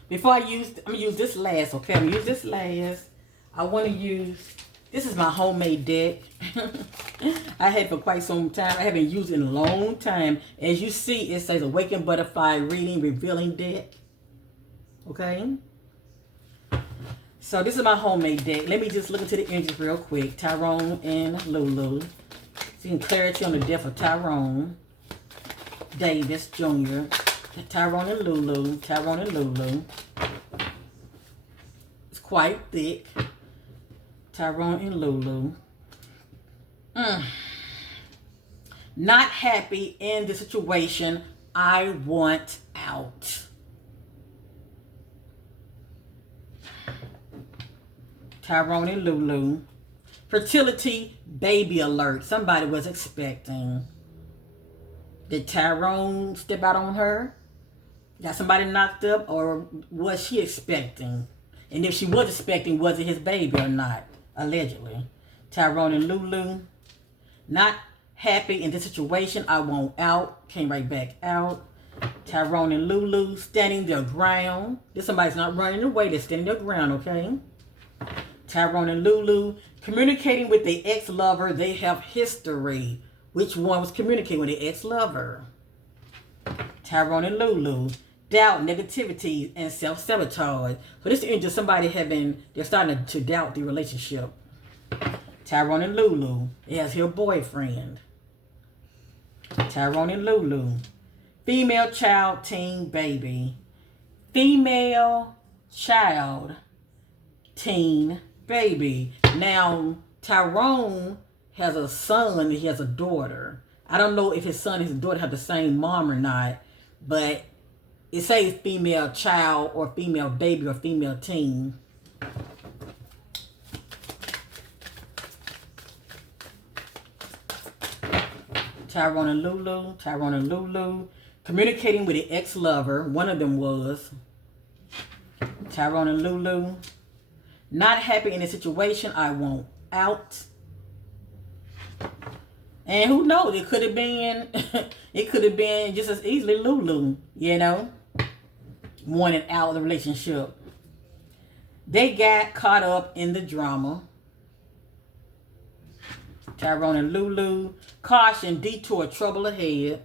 Before I'm going to use this last, okay? I'm going to use this last. I want to use, this is my homemade deck. I had it for quite some time. I haven't used it in a long time. As you see, it says Awakened Butterfly Reading Revealing Deck. Okay? So this is my homemade deck. Let me just look into the energies real quick. Tyrone and Lulu. Seeing clarity on the death of Tyrone Davis Jr., Tyrone and Lulu. Tyrone and Lulu. It's quite thick. Tyrone and Lulu. Not happy in the situation. I want out. Tyrone and Lulu. Fertility, baby alert. Somebody was expecting. Did Tyrone step out on her? Got somebody knocked up, or was she expecting? And if she was expecting, was it his baby or not? Allegedly. Tyrone and Lulu. Not happy in this situation. I want out. Came right back out. Tyrone and Lulu standing their ground. This somebody's not running away. They're standing their ground, okay? Tyrone and Lulu communicating with the ex-lover. They have history. Which one was communicating with the ex-lover? Tyrone and Lulu. Doubt, negativity, and self-sabotage. So this is just somebody they're starting to doubt the relationship. Tyrone and Lulu. It has her boyfriend. Tyrone and Lulu. Female child, teen, baby. Female child, teen, baby. Now, Tyrone has a son and he has a daughter. I don't know if his son and his daughter have the same mom or not, but it says female child or female baby or female teen. Tyrone and Lulu. Tyrone and Lulu. Communicating with the ex-lover. One of them was. Tyrone and Lulu. Not happy in the situation. I want out. And who knows? It could have been, just as easily Lulu, you know, wanted out of the relationship. They got caught up in the drama. Tyrone and Lulu. Caution, detour, trouble ahead.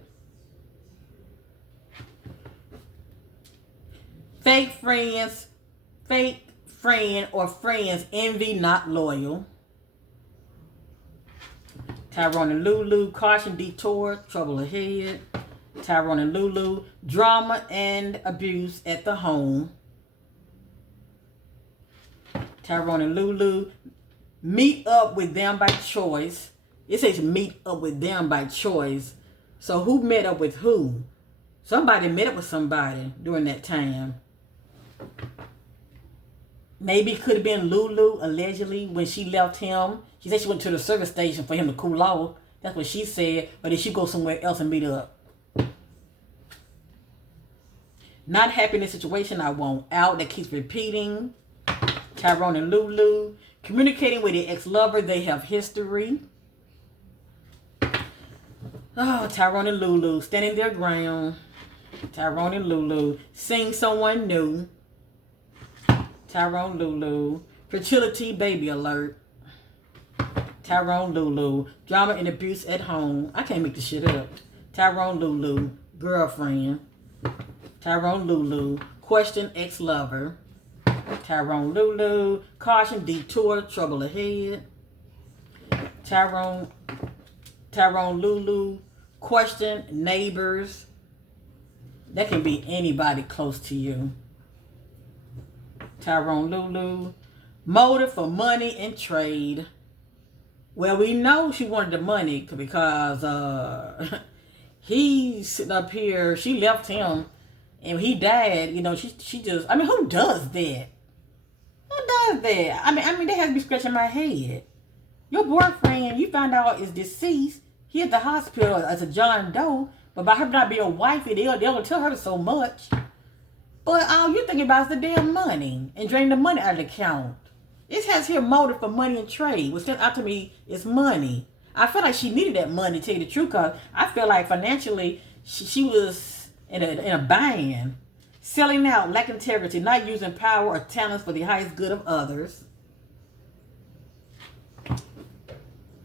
Fake friend or friends, envy, not loyal. Tyrone and Lulu, caution, detour, trouble ahead. Tyrone and Lulu, drama and abuse at the home. Tyrone and Lulu, meet up with them by choice. It says meet up with them by choice. So who met up with who? Somebody met up with somebody during that time. Maybe it could have been Lulu, allegedly, when she left him. She said she went to the service station for him to cool off. That's what she said. But then she go somewhere else and meet up. Not happy in the situation. I want out. That keeps repeating. Tyrone and Lulu. Communicating with the ex-lover. They have history. Oh, Tyrone and Lulu. Standing their ground. Tyrone and Lulu. Seeing someone new. Tyrone, Lulu. Fertility, baby alert. Tyrone, Lulu. Drama and abuse at home. I can't make this shit up. Tyrone, Lulu. Girlfriend. Tyrone, Lulu. Question, ex-lover. Tyrone, Lulu. Caution, detour, trouble ahead. Tyrone, Lulu. Question, neighbors. That can be anybody close to you. Tyrone, Lulu. Motive for money and trade. Well, we know she wanted the money because he's sitting up here. She left him and he died. You know, she just, I mean, who does that? Who does that? I mean, they have to be scratching my head. Your boyfriend, you found out, is deceased. He at the hospital as a John Doe. But by her not being a wifey, they'll tell her so much. But all you thinking about is the damn money and draining the money out of the account. It has here motive for money and trade. What stands out to me is money. I feel like she needed that money, to tell you the truth, because I feel like financially she was in a bind. Selling out, lack integrity, not using power or talents for the highest good of others.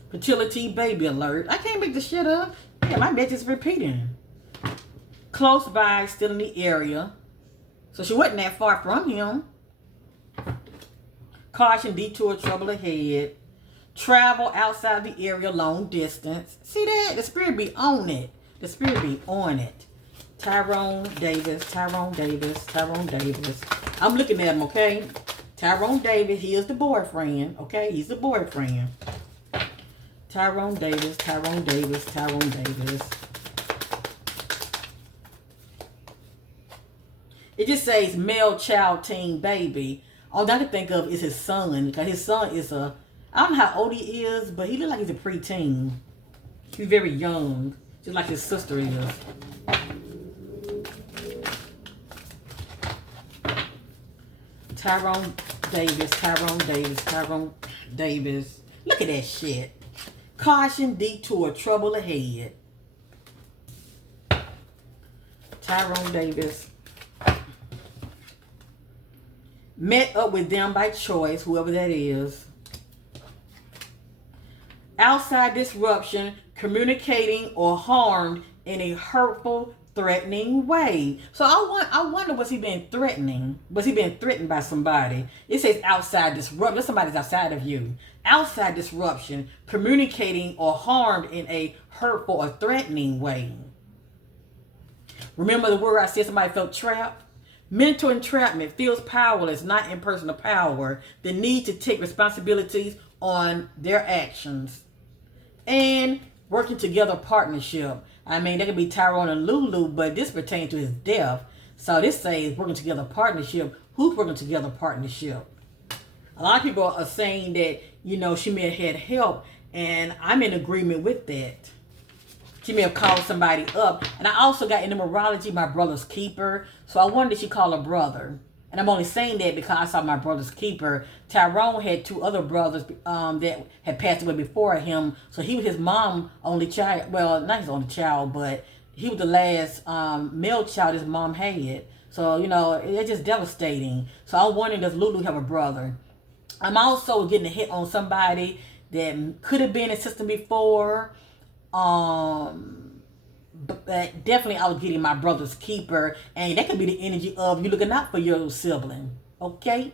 Fertility, baby alert. I can't make this shit up. Yeah, my bitch is repeating. Close by, still in the area. So she wasn't that far from him. Caution, detour, trouble ahead. Travel outside the area, long distance. See that? The spirit be on it. The spirit be on it. Tyrone Davis, Tyrone Davis, Tyrone Davis. I'm looking at him, okay? Tyrone Davis, he is the boyfriend, okay? He's the boyfriend. Tyrone Davis, Tyrone Davis, Tyrone Davis. It just says male child, teen, baby. All I can think of is his son. Because his son is I don't know how old he is, but he looks like he's a preteen. He's very young. Just like his sister is. Tyrone Davis, Tyrone Davis, Tyrone Davis. Look at that shit. Caution, detour, trouble ahead. Tyrone Davis. Met up with them by choice, whoever that is. Outside disruption, communicating or harmed in a hurtful, threatening way. So I wonder, was he being threatening? Was he being threatened by somebody? It says outside disruption. Somebody's outside of you. Outside disruption, communicating or harmed in a hurtful or threatening way. Remember the word I said somebody felt trapped? Mental entrapment, feels powerless, not in personal power. The need to take responsibilities on their actions. And working together partnership. I mean, that could be Tyrone and Lulu, but this pertains to his death. So this says working together partnership. Who's working together partnership? A lot of people are saying that, you know, she may have had help, and I'm in agreement with that. She may have called somebody up. And I also got in numerology, my brother's keeper. So I wondered if she called her brother. And I'm only saying that because I saw my brother's keeper. Tyrone had 2 other brothers that had passed away before him. So he was his mom's only child. Well, not his only child, but he was the last male child his mom had. So, you know, it's just devastating. So I'm wondering, does Lulu have a brother? I'm also getting a hit on somebody that could have been in the system before. But definitely I was getting my brother's keeper, and that could be the energy of you looking out for your sibling. Okay?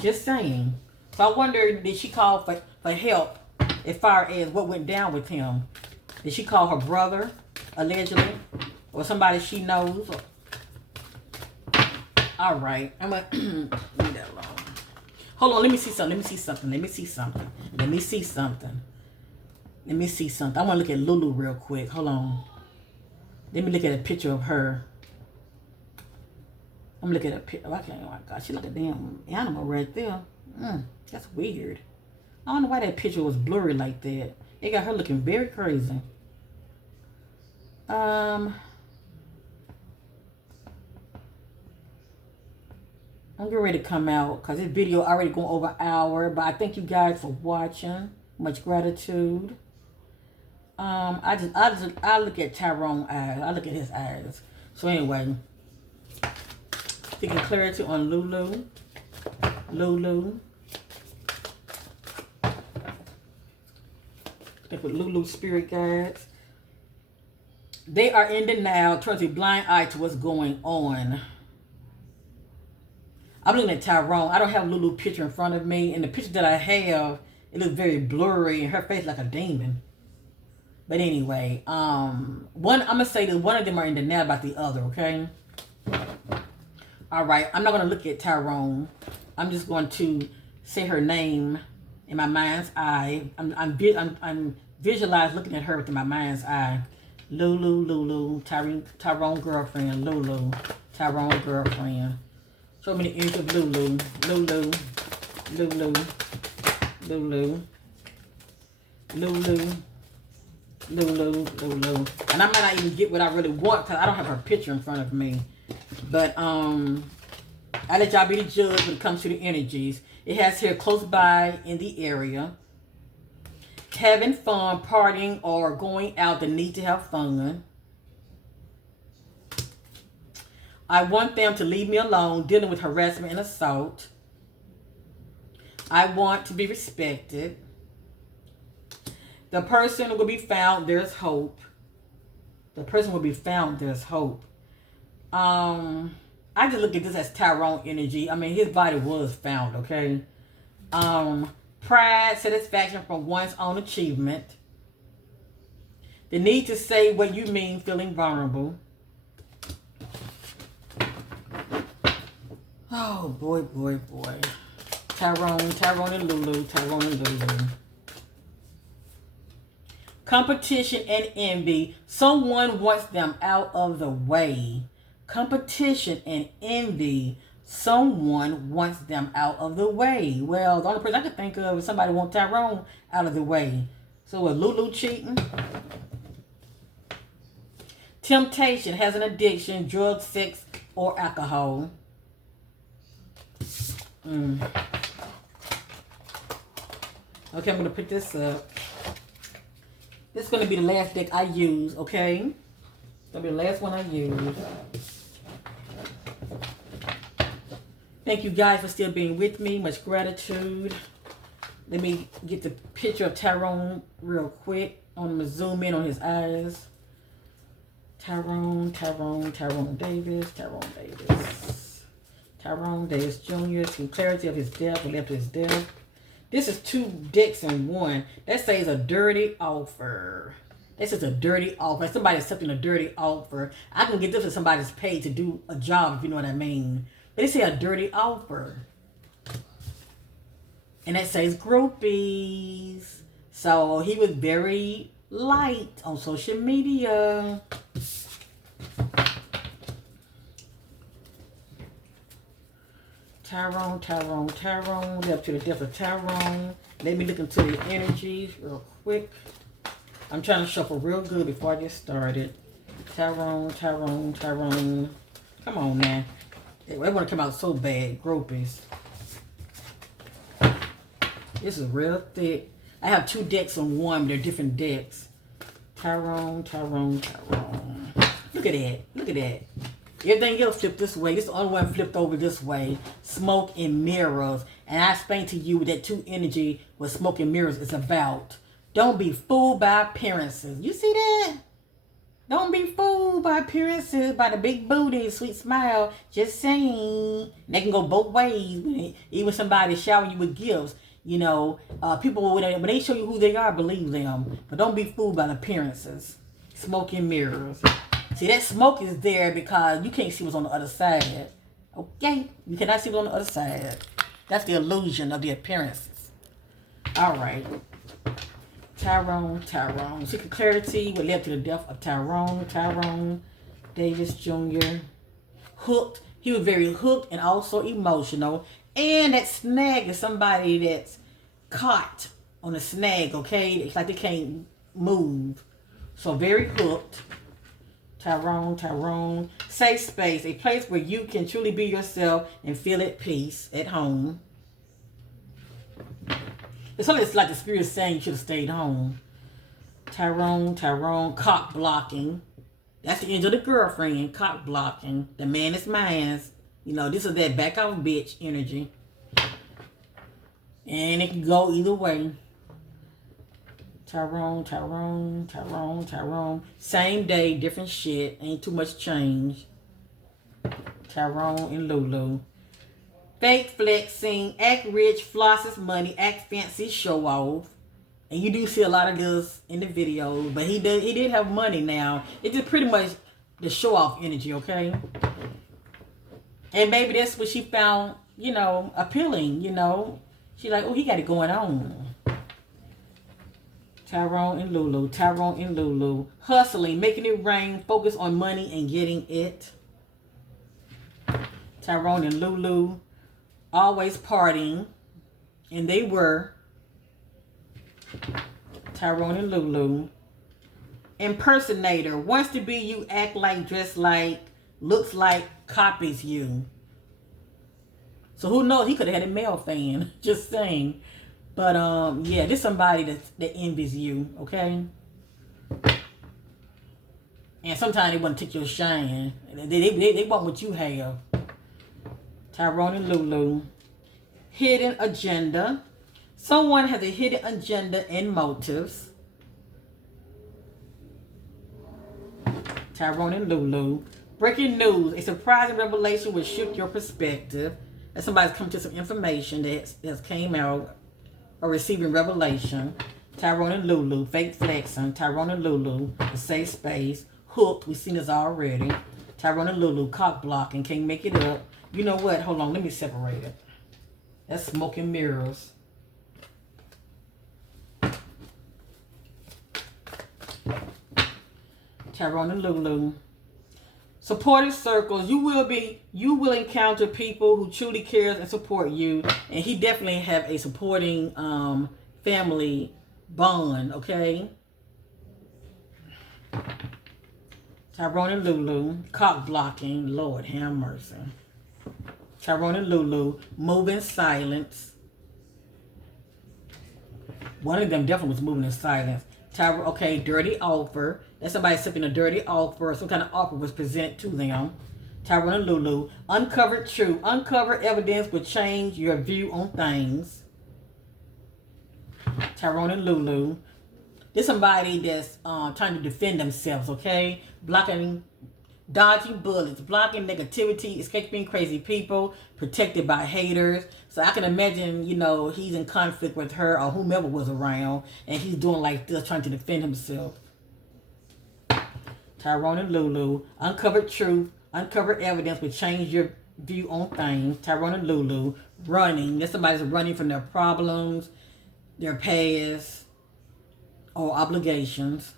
Just saying. So I wonder, did she call for help as far as what went down with him? Did she call her brother, allegedly? Or somebody she knows? All right. I'm going to leave that alone. Hold on. Let me see something. Let me see something. Let me see something. Let me see something. Let me see something. I want to look at Lulu real quick. Hold on. Let me look at a picture of her. I'm looking at a picture. Oh, I can't. Oh my God. She like a damn animal right there. That's weird. I don't know why that picture was blurry like that. It got her looking very crazy. I'm getting ready to come out because this video already going over an hour. But I thank you guys for watching. Much gratitude. I look at Tyrone's eyes. I look at his eyes. So anyway, seeking clarity on Lulu. Look with Lulu spirit guides. They are in denial, turning a blind eye to what's going on. I'm looking at Tyrone. I don't have Lulu's picture in front of me, and the picture that I have, it looks very blurry, and her face like a demon. But anyway, I'm gonna say that one of them are in denial about the other. Okay. All right. I'm not gonna look at Tyrone. I'm just going to say her name in my mind's eye. I'm visualized looking at her within my mind's eye. Lulu, Tyrone girlfriend, Lulu, Tyrone girlfriend. Show me the image of Lulu. And I might not even get what I really want because I don't have her picture in front of me. But I let y'all be the judge when it comes to the energies. It has here close by in the area. Having fun, partying, or going out, the need to have fun. I want them to leave me alone, dealing with harassment and assault. I want to be respected. The person will be found, there's hope. The person will be found, there's hope. I just look at this as Tyrone energy. I mean, his body was found, okay? Pride, satisfaction from one's own achievement. The need to say what you mean, feeling vulnerable. Oh, boy. Tyrone and Lulu. Competition and envy. Someone wants them out of the way. Competition and envy. Someone wants them out of the way. Well, the only person I could think of is somebody wants Tyrone out of the way. So with Lulu cheating. Temptation has an addiction, drugs, sex, or alcohol. Okay, I'm going to pick this up. This is going to be the last deck I use, okay? It's going to be the last one I use. Thank you guys for still being with me. Much gratitude. Let me get the picture of Tyrone real quick. I'm going to zoom in on his eyes. Tyrone Davis. Tyrone Davis Jr. Some clarity of his death, left his death. This is 2 decks in 1. That says a dirty offer. This is a dirty offer. Somebody accepting a dirty offer. I can get this if somebody's paid to do a job, if you know what I mean. But they say a dirty offer. And that says groupies. So he was very light on social media. Tyrone. Up to the death of Tyrone. Let me look into the energies real quick. I'm trying to shuffle real good before I get started. Tyrone. Come on now. They want to come out so bad. Groupies. This is real thick. I have 2 decks on 1, but they're different decks. Tyrone. Look at that. Everything else flipped this way. This is the only one flipped over this way. Smoke and mirrors. And I explained to you that 2 energy, what smoke and mirrors is about. Don't be fooled by appearances. You see that? Don't be fooled by appearances, by the big booty, sweet smile. Just saying. They can go both ways. Even somebody showering you with gifts. You know, people, when they show you who they are, believe them. But don't be fooled by appearances. Smoke and mirrors. See, that smoke is there because you can't see what's on the other side. Okay? You cannot see what's on the other side. That's the illusion of the appearances. All right. Tyrone. Seeking clarity what led to the death of Tyrone Davis Jr. Hooked. He was very hooked and also emotional. And that snag is somebody that's caught on a snag, okay? It's like they can't move. So very hooked. Tyrone. Safe space. A place where you can truly be yourself and feel at peace at home. It's almost like the spirit saying you should have stayed home. Tyrone. Cock blocking. That's the end of the girlfriend. Cock blocking. The man is mine. You know, this is that back off bitch energy. And it can go either way. Tyrone. Same day, different shit. Ain't too much change. Tyrone and Lulu. Fake flexing, act rich, flosses money, act fancy, show off. And you do see a lot of this in the videos, but he did have money now. It's just pretty much the show off energy, okay? And maybe that's what she found, you know, appealing, you know. She's like, oh, he got it going on. Tyrone and Lulu. Hustling, making it rain, focus on money and getting it. Tyrone and Lulu. Always partying. And they were. Tyrone and Lulu. Impersonator. Wants to be you, act like, dress like, looks like, copies you. So who knows? He could have had a male fan. Just saying. But yeah, this somebody that envies you, okay? And sometimes they want to take your shine. They want what you have. Tyrone and Lulu. Hidden agenda. Someone has a hidden agenda and motives. Tyrone and Lulu. Breaking news. A surprising revelation will shift your perspective. That somebody's come to some information that's came out or receiving revelation. Tyrone and Lulu. Fake flexing. Tyrone and Lulu. The safe space. Hooked. We've seen this already. Tyrone and Lulu. Cock blocking. Can't make it up. You know what? Hold on. Let me separate it. That's smoke and mirrors. Tyrone and Lulu. Supportive circles. You will encounter people who truly cares and support you. And he definitely have a supporting family bond, okay? Tyrone and Lulu. Cock blocking. Lord have mercy. Tyrone and Lulu, moving silence. One of them definitely was moving in silence. Tyrone, okay, dirty offer. That's somebody accepting a dirty offer. Some kind of offer was presented to them. Tyrone and Lulu, uncovered truth. Uncover evidence will change your view on things. Tyrone and Lulu. There's somebody that's trying to defend themselves, okay? Dodging bullets, blocking negativity, escaping crazy people, protected by haters. So I can imagine, you know, he's in conflict with her or whomever was around, and he's doing like this, trying to defend himself. Tyrone and Lulu, uncovered truth, uncovered evidence will change your view on things. Tyrone and Lulu, running. That's somebody's running from their problems, their past, or obligations,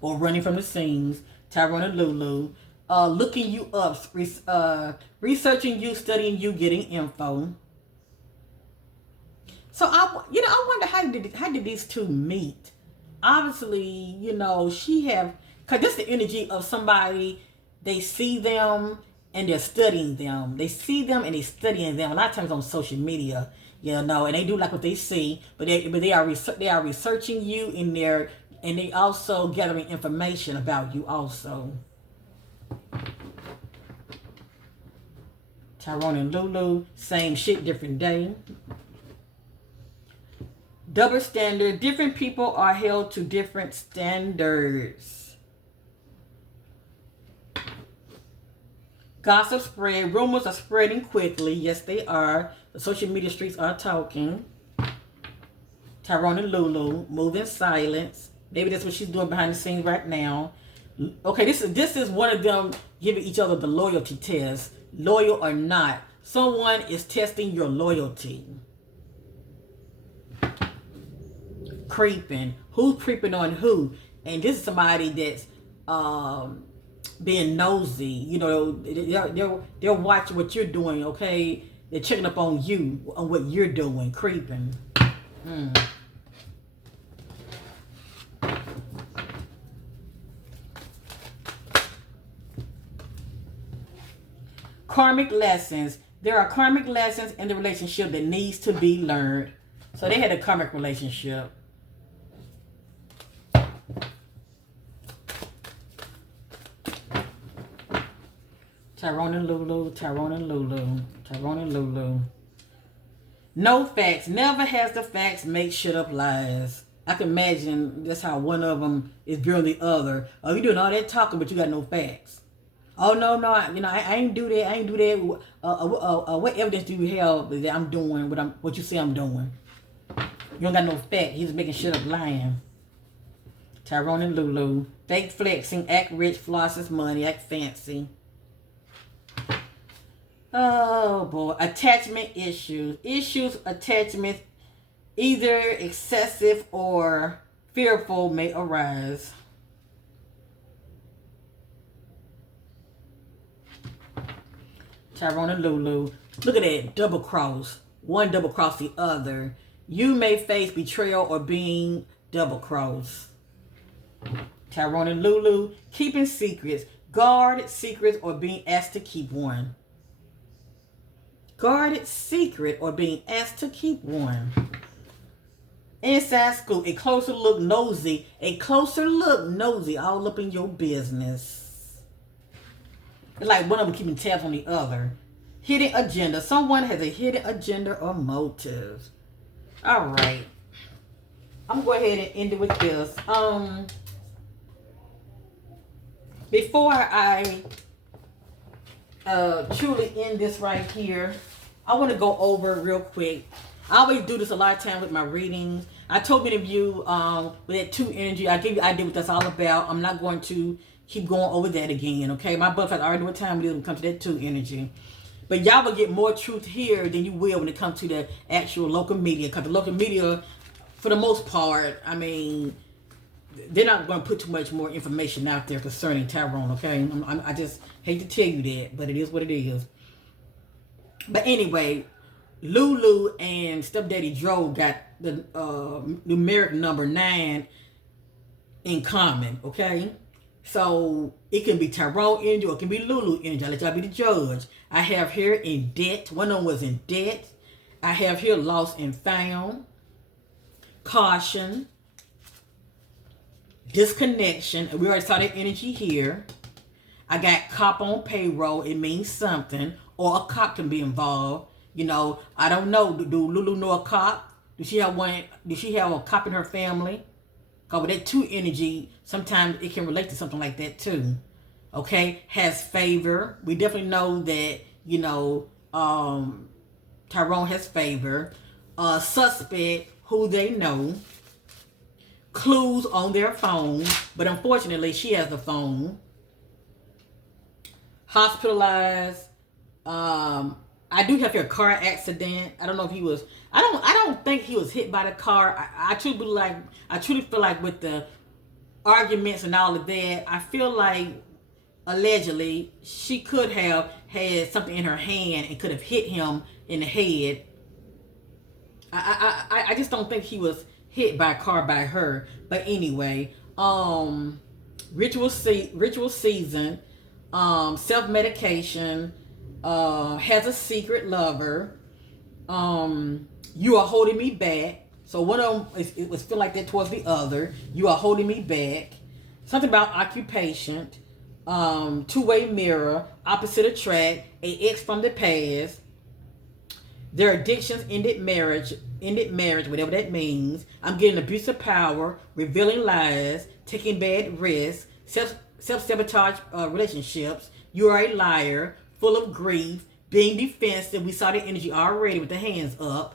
or running from the scenes. Tyrone and Lulu, looking you up, researching you, studying you, getting info. So I wonder how did these two meet? Obviously, you know, because this is the energy of somebody. They see them and they're studying them. They see them and they're studying them. A lot of times on social media, you know, and they do like what they see, but they are researching you and they also gathering information about you also. Tyrone and Lulu, same shit, different day. Double standard. Different people are held to different standards. Gossip spread. Rumors are spreading quickly. Yes, they are. The social media streets are talking. Tyrone and Lulu, moving silence. Maybe that's what she's doing behind the scenes right now. Okay, this is one of them giving each other the loyalty test. Loyal or not. Someone is testing your loyalty. Creeping. Who's creeping on who? And this is somebody that's being nosy. You know, they'll watch what you're doing, okay? They're checking up on you, on what you're doing. Creeping. Karmic lessons. There are karmic lessons in the relationship that needs to be learned. So they had a karmic relationship. Tyrone and Lulu, Tyrone and Lulu, Tyrone and Lulu. No facts. Never has the facts. Make shit up lies. I can imagine that's how one of them is viewing the other. Oh, you doing all that talking, but you got no facts. Oh, no, you know, I ain't do that. I ain't do that. What evidence do you have that I'm doing what you say I'm doing? You don't got no fact. He's making shit up lying. Tyrone and Lulu. Fake flexing. Act rich. Floss his money. Act fancy. Oh, boy. Attachment issues. Attachments, either excessive or fearful, may arise. Tyrone and Lulu. Look at that. Double cross. One double cross the other. You may face betrayal or being double crossed. Tyrone and Lulu. Keeping secrets. Guarded secrets or being asked to keep one. Guarded secret or being asked to keep one. Inside scoop. A closer look nosy. A closer look nosy all up in your business. It's like one of them keeping tabs on the other. Hidden agenda. Someone has a hidden agenda or motive. All right. I'm going to go ahead and end it with this. Before I truly end this right here, I want to go over real quick. I always do this a lot of times with my readings. I told many of you with that 2 energy, I gave you an idea what that's all about. I'm not going to keep going over that again, okay? My butterflies already know what time it is when it comes to that 2 energy. But y'all will get more truth here than you will when it comes to the actual local media. Because the local media, for the most part, I mean, they're not going to put too much more information out there concerning Tyrone, okay? I just hate to tell you that, but it is what it is. But anyway, Lulu and Stepdaddy Dro got the numeric number 9 in common, okay? So it can be Tyrone energy or it can be Lulu energy. I'll let y'all be the judge. I have here in debt. One of them was in debt. I have here lost and found. Caution. Disconnection. We already saw that energy here. I got cop on payroll. It means something. Or a cop can be involved. You know, I don't know. Do Lulu know a cop? Does she have one? Does she have a cop in her family? Because with that 2 energy, sometimes it can relate to something like that too. Okay? Has favor. We definitely know that, you know, Tyrone has favor. Suspect, who they know. Clues on their phone. But unfortunately, she has the phone. Hospitalized. I do have here a car accident. I don't know if he was. I don't think he was hit by the car. I truly feel like with the arguments and all of that, I feel like allegedly she could have had something in her hand and could have hit him in the head. I just don't think he was hit by a car by her. But anyway, ritual season, self-medication, has a secret lover, you are holding me back. So one of them, it was feel like that towards the other. You are holding me back. Something about occupation, two-way mirror, opposite attract, a ex from the past. Their addictions ended marriage, whatever that means. I'm getting abuse of power, revealing lies, taking bad risks, self-sabotage relationships. You are a liar, full of grief, being defensive. We saw the energy already with the hands up.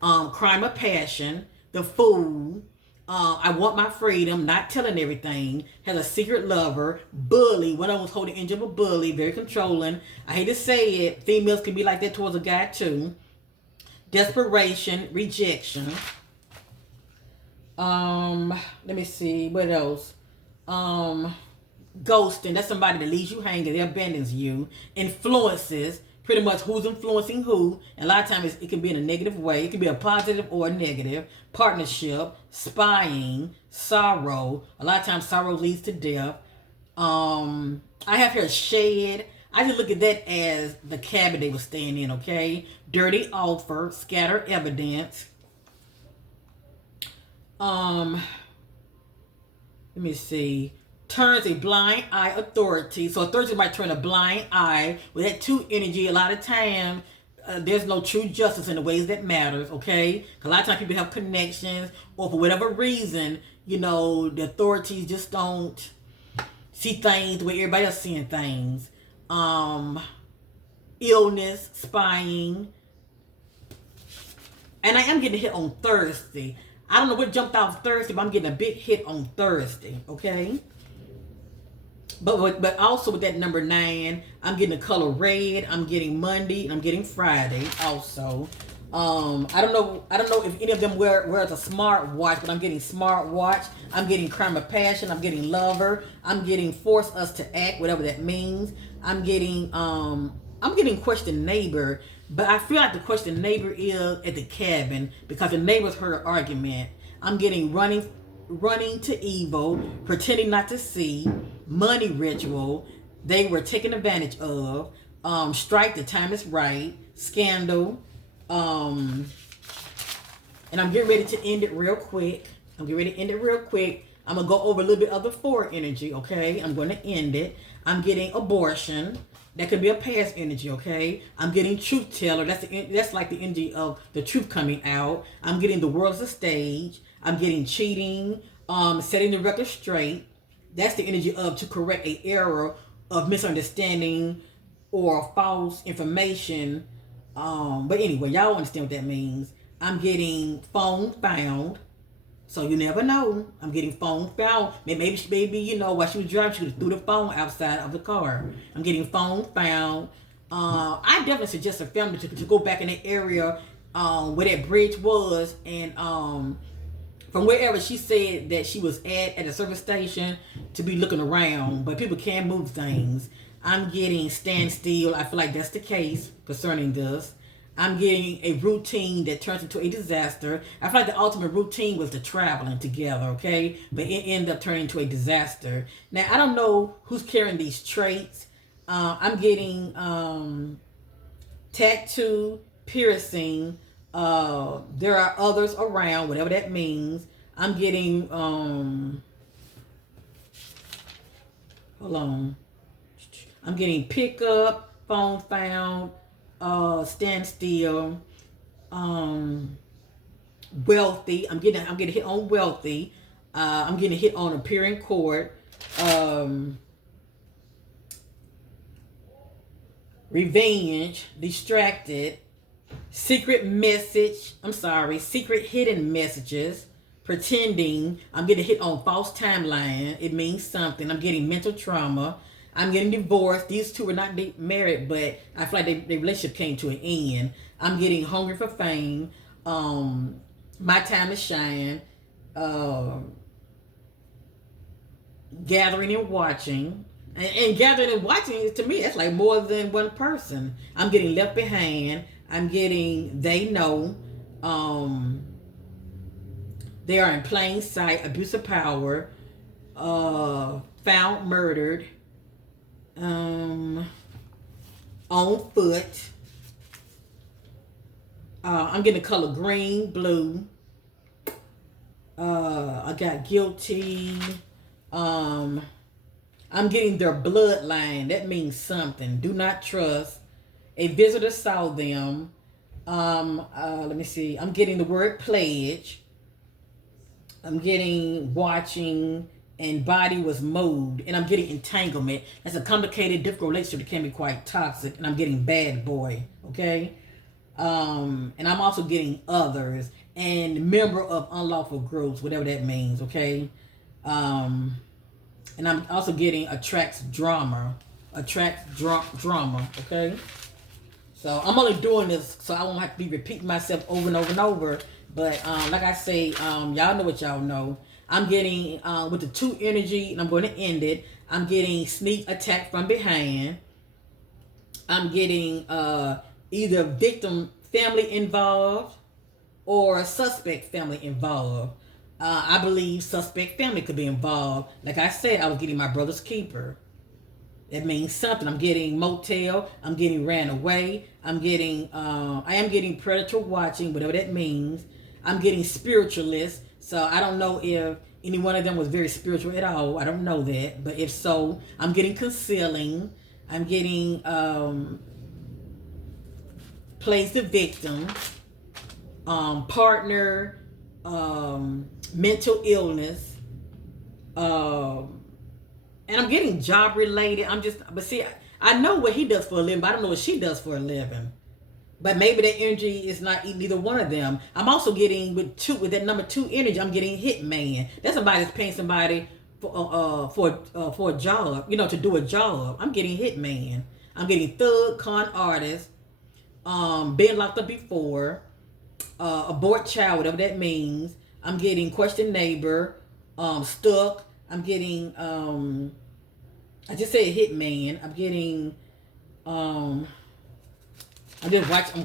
Crime of passion, the fool. I want my freedom, not telling everything. Has a secret lover, bully. One of them was holding the engine of a bully, very controlling. I hate to say it, females can be like that towards a guy too. Desperation, rejection. Let me see, what else? Ghosting, that's somebody that leaves you hanging, they abandons you. Influences, pretty much who's influencing who. And a lot of times it can be in a negative way. It can be a positive or a negative. Partnership, spying, sorrow. A lot of times sorrow leads to death. I have here shed. I just look at that as the cabin they were staying in, okay? Dirty offer, scatter evidence. Let me see. Turns a blind eye authority. So authority might turn a blind eye. With that 2 energy, a lot of times there's no true justice in the ways that matters, okay? A lot of times people have connections, or for whatever reason, you know, the authorities just don't see things the way everybody else seeing things. Illness, spying. And I am getting hit on Thursday. I don't know what jumped off Thursday, but I'm getting a big hit on Thursday, okay? But also with that number 9, I'm getting the color red. I'm getting Monday and I'm getting Friday also. I don't know if any of them wears a smart watch, but I'm getting smart watch. I'm getting crime of passion. I'm getting lover. I'm getting force us to act, whatever that means. I'm getting question neighbor, but I feel like the question neighbor is at the cabin because the neighbors heard an argument. I'm getting running to evil, pretending not to see, money ritual, they were taken advantage of, strike, the time is right, scandal, and I'm getting ready to end it real quick. I'm going to go over a little bit of the 4 energy, okay? I'm going to end it. I'm getting abortion. That could be a past energy, okay? I'm getting truth teller. That's like the energy of the truth coming out. I'm getting the world as a stage. I'm getting cheating, setting the record straight. That's the energy of to correct an error of misunderstanding or false information. But anyway, y'all understand what that means. I'm getting phone found. So you never know. I'm getting phone found. Maybe you know, while she was driving, she threw the phone outside of the car. I'm getting phone found. I definitely suggest a family to go back in the area where that bridge was, and from wherever she said that she was at a service station, to be looking around. But people can move things. I'm getting stand still. I feel like that's the case concerning this. I'm getting a routine that turns into a disaster. I feel like the ultimate routine was the traveling together, okay? But it ended up turning into a disaster. Now, I don't know who's carrying these traits. I'm getting tattoo, piercing. There are others around, whatever that means. I'm getting, hold on. I'm getting pickup, phone found, standstill, wealthy. I'm getting hit on wealthy. I'm getting hit on appear in court. Revenge, distracted, secret message. I'm sorry, secret hidden messages. Pretending. I'm getting hit on false timeline. It means something. I'm getting mental trauma. I'm getting divorced. These two were not married, but I feel like their relationship came to an end. I'm getting hungry for fame. My time to shine. Gathering and watching. And gathering and watching, to me, that's like more than one person. I'm getting left behind. I'm getting they know. They are in plain sight. Abuse of power. Found murdered. On foot. I'm getting the color green, blue. I got guilty. I'm getting their bloodline. That means something. Do not trust. A visitor saw them. Let me see. I'm getting the word pledge. I'm getting watching, and body was moved. And I'm getting entanglement. That's a complicated, difficult relationship that can be quite toxic. And I'm getting bad boy. Okay? And I'm also getting others. And member of unlawful groups, whatever that means. Okay? And I'm also getting attracts drama. Drama. Okay? So I'm only doing this so I won't have to be repeating myself over and over and over. But like I say, y'all know what y'all know. I'm getting, with the 2 energy, and I'm going to end it, I'm getting sneak attack from behind. I'm getting either victim family involved or suspect family involved. I believe suspect family could be involved. Like I said, I was getting my brother's keeper. That means something. I'm getting motel. I'm getting ran away. I'm getting, I am getting predator watching, whatever that means. I'm getting spiritualist. So I don't know if any one of them was very spiritual at all. I don't know that. But if so, I'm getting concealing. I'm getting plays the victim. Partner. Mental illness. And I'm getting job related. But see, I know what he does for a living, but I don't know what she does for a living. But maybe that energy is not neither one of them. I'm also getting with that number 2 energy. I'm getting hitman. That's somebody that's paying somebody for a job, to do a job. I'm getting hitman. I'm getting thug, con artist, been locked up before, abort child, whatever that means. I'm getting question neighbor, stuck. I'm getting, I just said hitman. I'm getting, I'm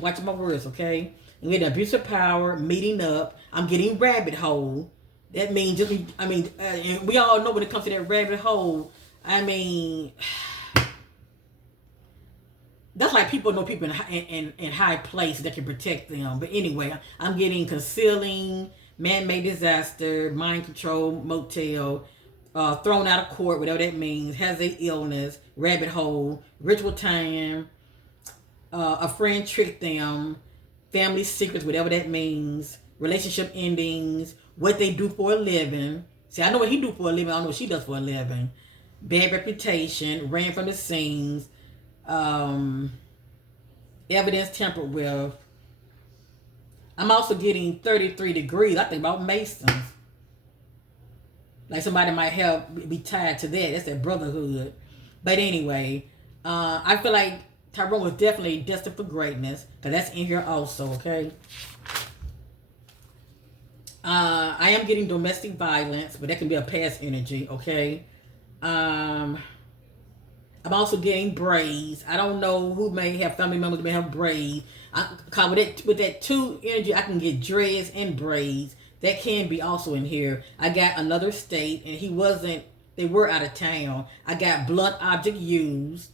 watching my words, okay? I'm getting abuse of power, meeting up. I'm getting rabbit hole. That means, and we all know when it comes to that rabbit hole, that's like people know people in high places that can protect them. But anyway, I'm getting concealing, man-made disaster, mind control, motel, thrown out of court, whatever that means, has a illness, rabbit hole, ritual time, a friend tricked them, family secrets, whatever that means, relationship endings, what they do for a living. See, I know what he do for a living. I don't know what she does for a living. Bad reputation, ran from the scenes, evidence tampered with. I'm also getting 33 degrees. I think about Masons. Like somebody might be tied to that. That's that brotherhood. But anyway, I feel like Tyrone was definitely destined for greatness. Because that's in here also, okay? I am getting domestic violence, but that can be a past energy, okay? I'm I'm also getting braids. I don't know who may have family members that may have braids. Cause with that two energy, I can get dreads and braids. That can be also in here. I got another state, and he wasn't. They were out of town. I got blunt object used.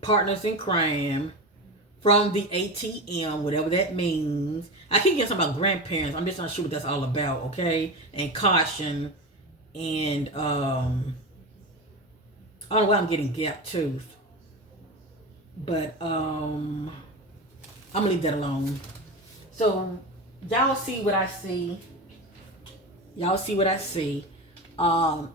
Partners in crime from the ATM, whatever that means. I keep getting something about grandparents. I'm just not sure what that's all about, okay? And caution. And I don't know why I'm getting gap tooth. But I'm gonna leave that alone. So y'all see what I see. Y'all see what I see. But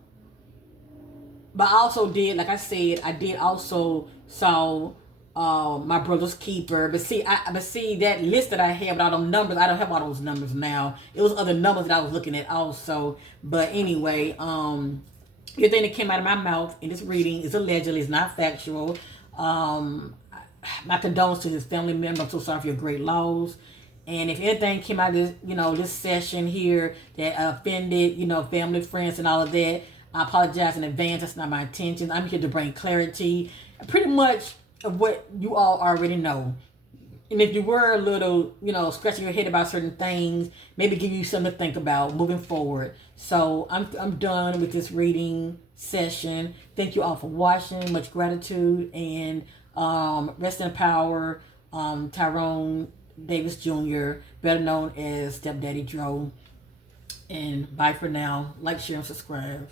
I also did, like I said, I did also saw my brother's keeper. But see, that list that I have with all them numbers, I don't have all those numbers now. It was other numbers that I was looking at also. But anyway, everything that came out of my mouth in this reading is allegedly, it's not factual. My condolences to his family member. I'm so sorry for your great loss. And if anything came out of this, this session here that offended, family, friends, and all of that, I apologize in advance. That's not my intention. I'm here to bring clarity, pretty much of what you all already know. And if you were a little, scratching your head about certain things, maybe give you something to think about moving forward. So I'm done with this reading session. Thank you all for watching. Much gratitude, and rest in power, Tyrone Davis Jr., better known as Stepdaddy Dro. And bye for now. Like, share, and subscribe.